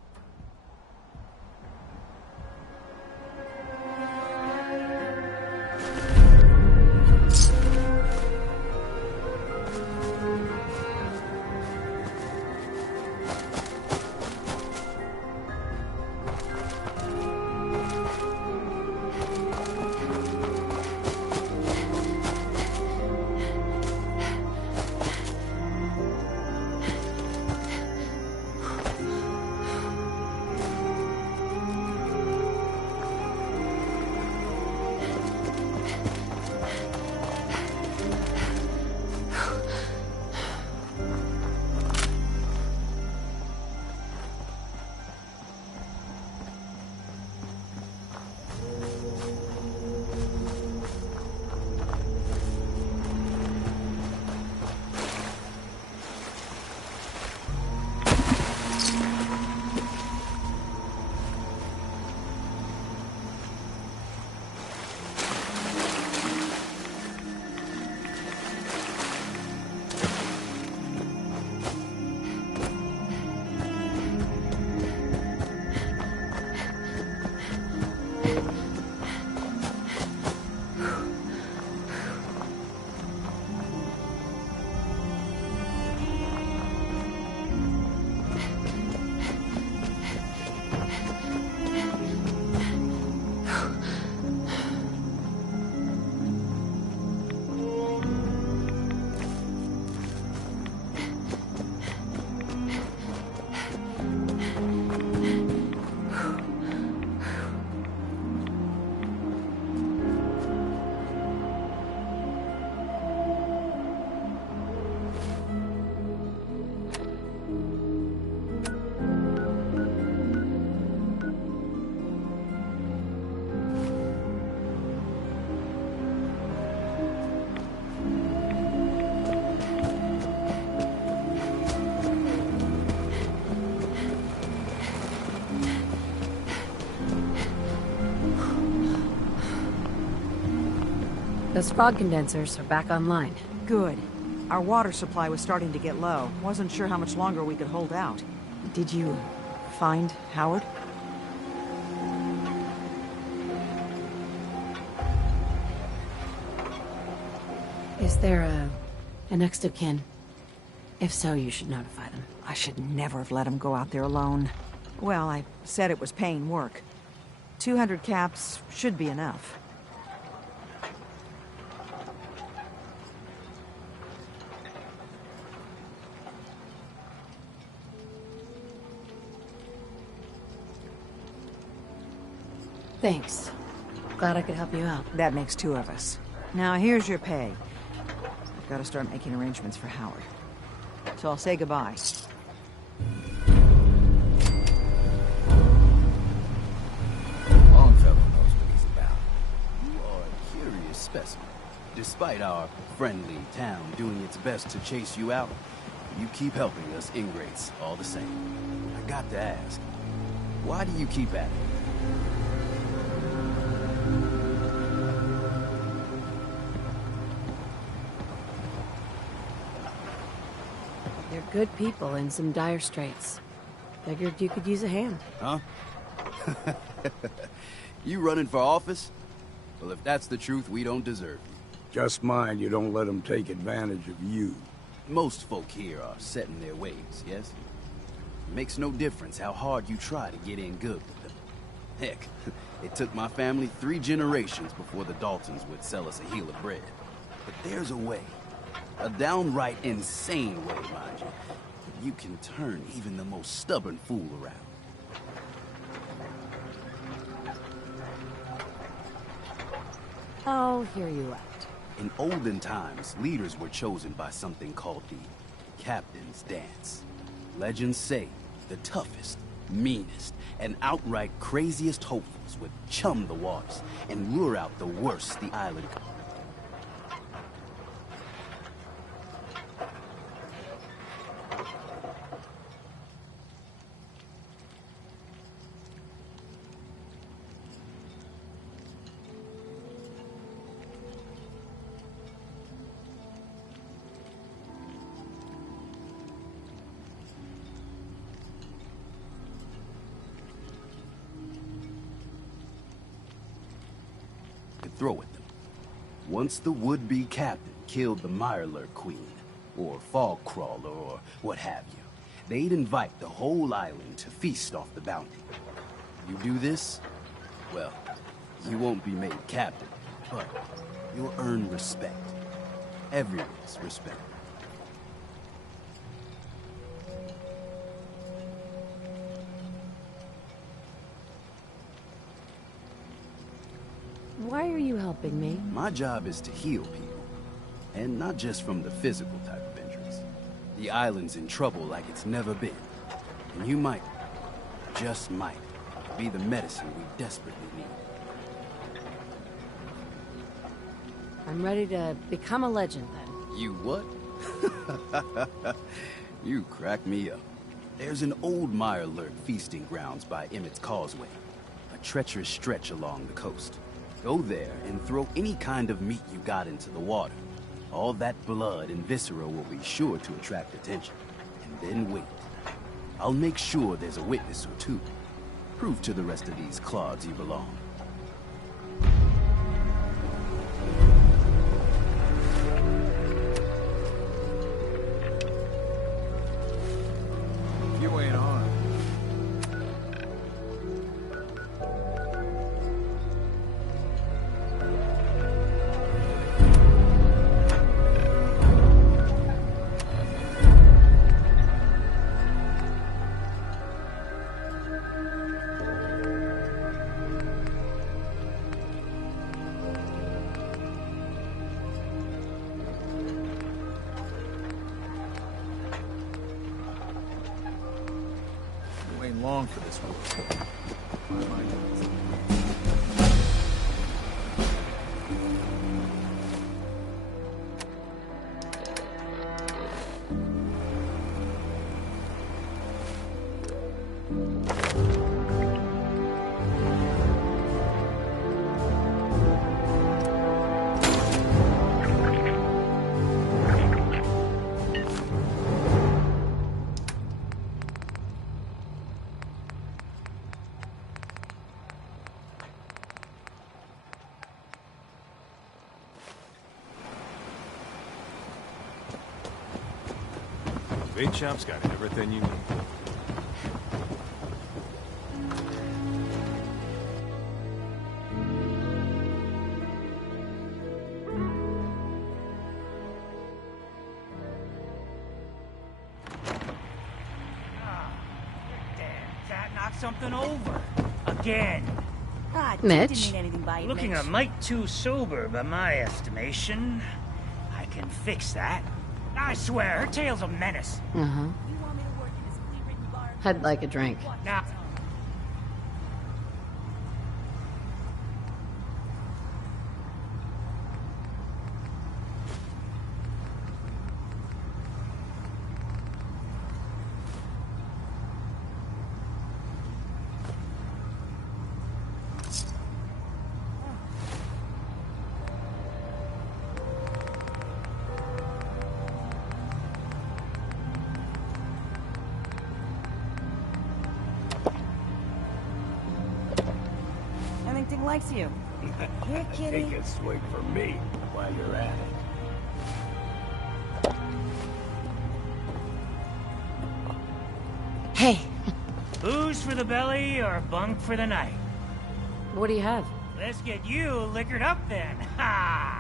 Those fog condensers are back online. Good. Our water supply was starting to get low. Wasn't sure how much longer we could hold out. Did you find Howard? Is there a next of kin? If so, you should notify them. I should never have let him go out there alone. Well, I said it was paying work. 200 caps should be enough. Thanks. Glad I could help you out. That makes two of us. Now, here's your pay. I've got to start making arrangements for Howard. So I'll say goodbye. Longfellow knows what he's about. You are a curious specimen. Despite our friendly town doing its best to chase you out, you keep helping us ingrates all the same. I got to ask, why do you keep at it? They're good people in some dire straits. Figured you could use a hand. Huh? You running for office? Well, if that's the truth, we don't deserve you. Just mind you don't let them take advantage of you. Most folk here are set in their ways, yes? It makes no difference how hard you try to get in good with them. Heck, it took my family 3 generations before the Daltons would sell us a heel of bread. But there's a way. A downright insane way, mind you. You can turn even the most stubborn fool around. I'll hear you out. In olden times, leaders were chosen by something called the Captain's Dance. Legends say the toughest, meanest, and outright craziest hopefuls would chum the waters and lure out the worst the island could. throw at them. Once the would-be captain killed the Mirelurk Queen, or Fog Crawler, or what have you, they'd invite the whole island to feast off the bounty. You do this, well, you won't be made captain, but you'll earn respect. Everyone's respect. Why are you helping me? My job is to heal people, and not just from the physical type of injuries. The island's in trouble like it's never been, and you might, just might, be the medicine we desperately need. I'm ready to become a legend, then. You what? You crack me up. There's an old Mirelurk feasting grounds by Emmett's Causeway, a treacherous stretch along the coast. Go there and throw any kind of meat you got into the water. All that blood and viscera will be sure to attract attention. And then wait. I'll make sure there's a witness or two. Prove to the rest of these clods you belong. You ain't on. Long for this one. Big Chop's got everything you need. Cat knocked something over. Again. God, Mitch? didn't mean anything by it, Looking Mitch. a mite too sober by my estimation. I can fix that. I swear, her tale's a menace. Uh-huh. I'd like a drink. Now, Ellington likes you. Here, kitty. Take a swig for me while you're at it. Hey! booze for the belly or bunk for the night? What do you have? Let's get you liquored up then. Ha!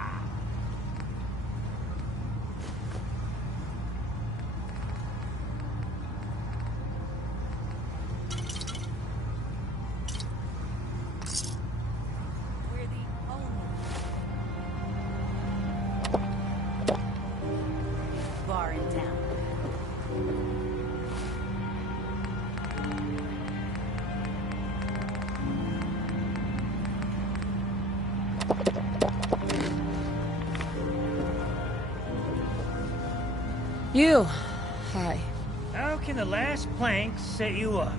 Bar in town. You. Hi. How can the last plank set you up?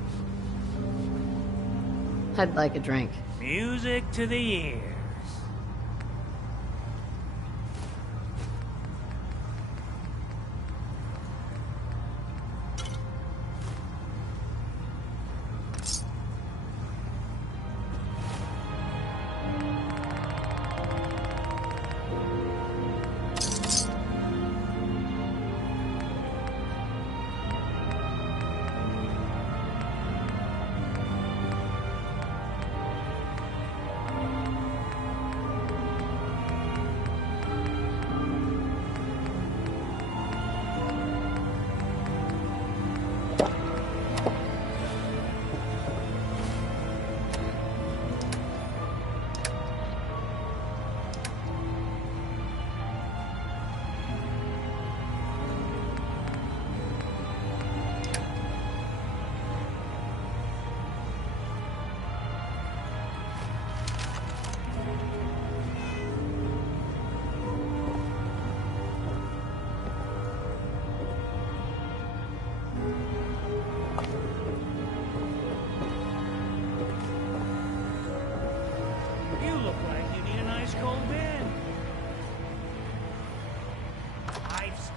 I'd like a drink. Music to the ears.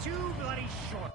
too bloody short.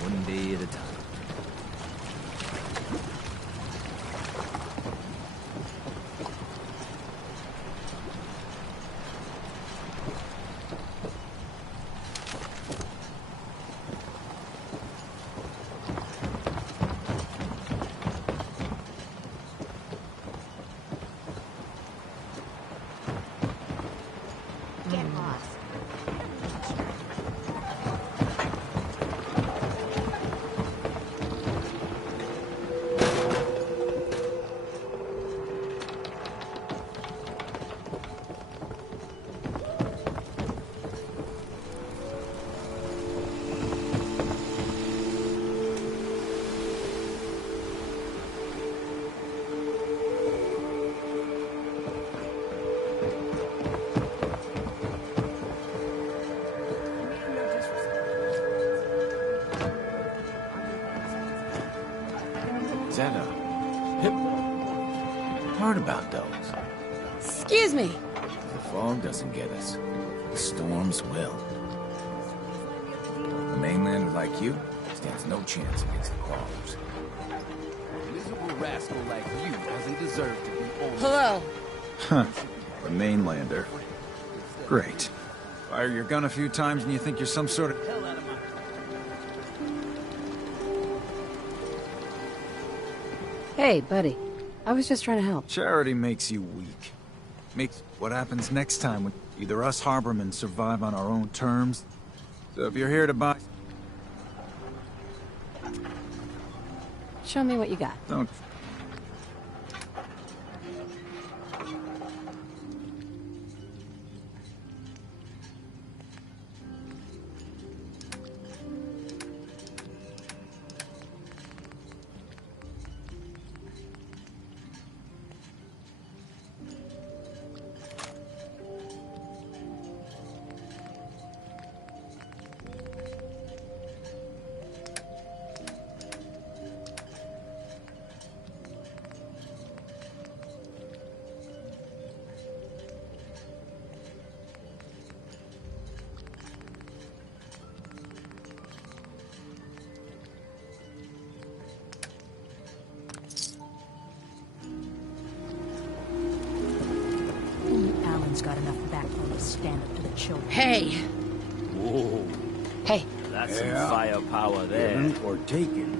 One day at a time. Get lost. Is that a hippo? Heard about those. Excuse me. The fog doesn't get us. The storms will. A mainlander like you stands no chance against the crawlers. A miserable rascal like you doesn't deserve to be old. Hello. Huh. The mainlander. Great. Fire your gun a few times and you think you're some sort of... Hey, buddy. I was just trying to help. Charity makes you weak. Makes what happens next time when either us harbormen survive on our own terms. So if you're here to buy... Show me what you got. Don't... Alan's got enough backbone to stand up to the children. Hey! Whoa. Hey. That's some firepower there. Given or taken.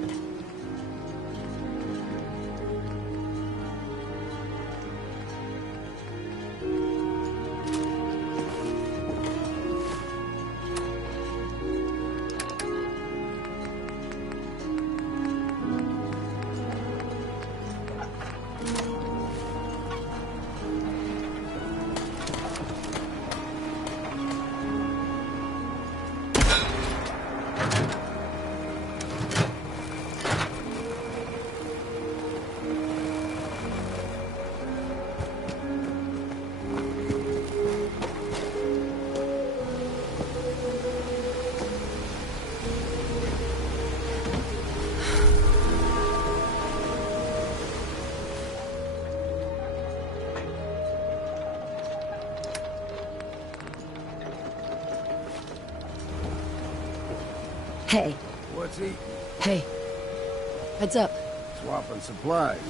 Hey. What's he? Hey. Heads up. Swapping supplies.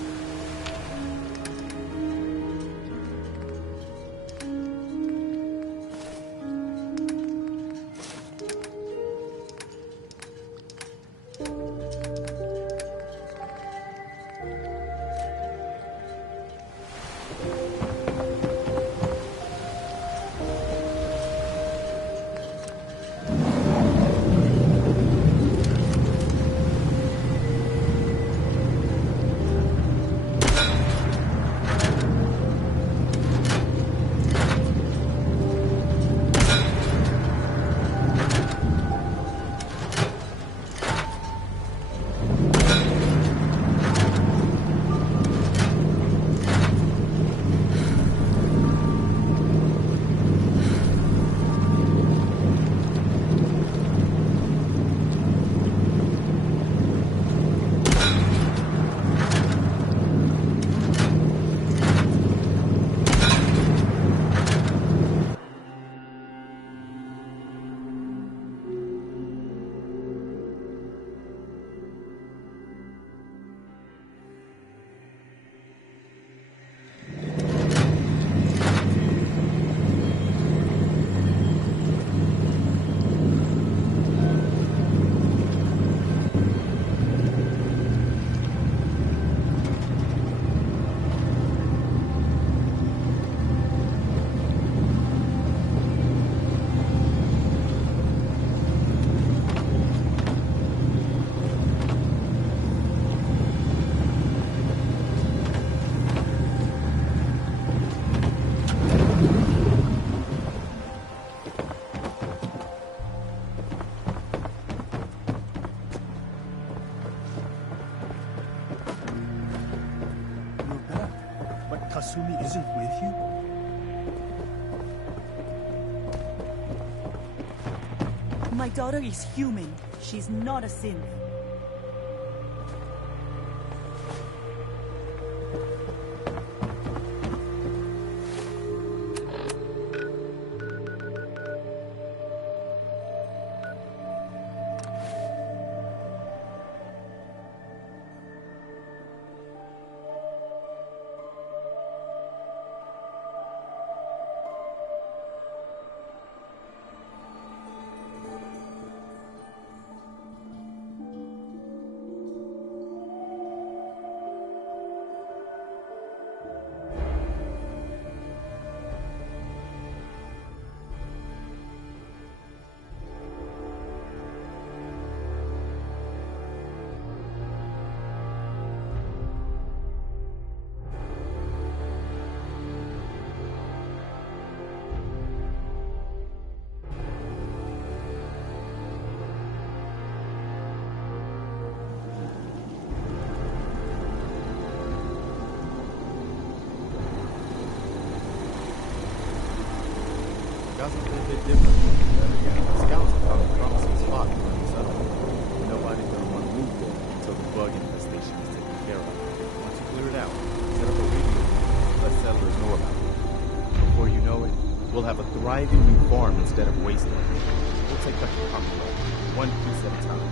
Kasumi isn't with you? My daughter is human. She's not a synth. Scouts are a bit different. Then again, scouts are out of promising spot for the settlement. Nobody's gonna want to move there until the bug infestation is taken care of. Once you clear it out, set up a radio and let settlers know about it. Before you know it, we'll have a thriving new farm instead of wasteland. We'll take back the Commonwealth, one piece at a time.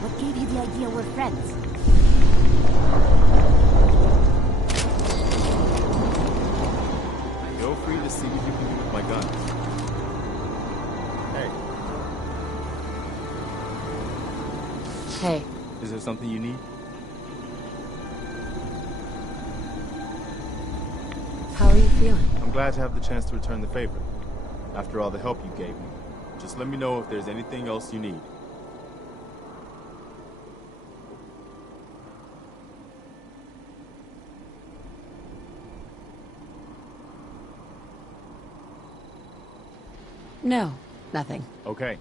What gave you the idea we're friends? Feel free to see what you can do with my guns. Hey. Hey. Is there something you need? How are you feeling? I'm glad to have the chance to return the favor. After all the help you gave me. Just let me know if there's anything else you need. No, nothing. Okay.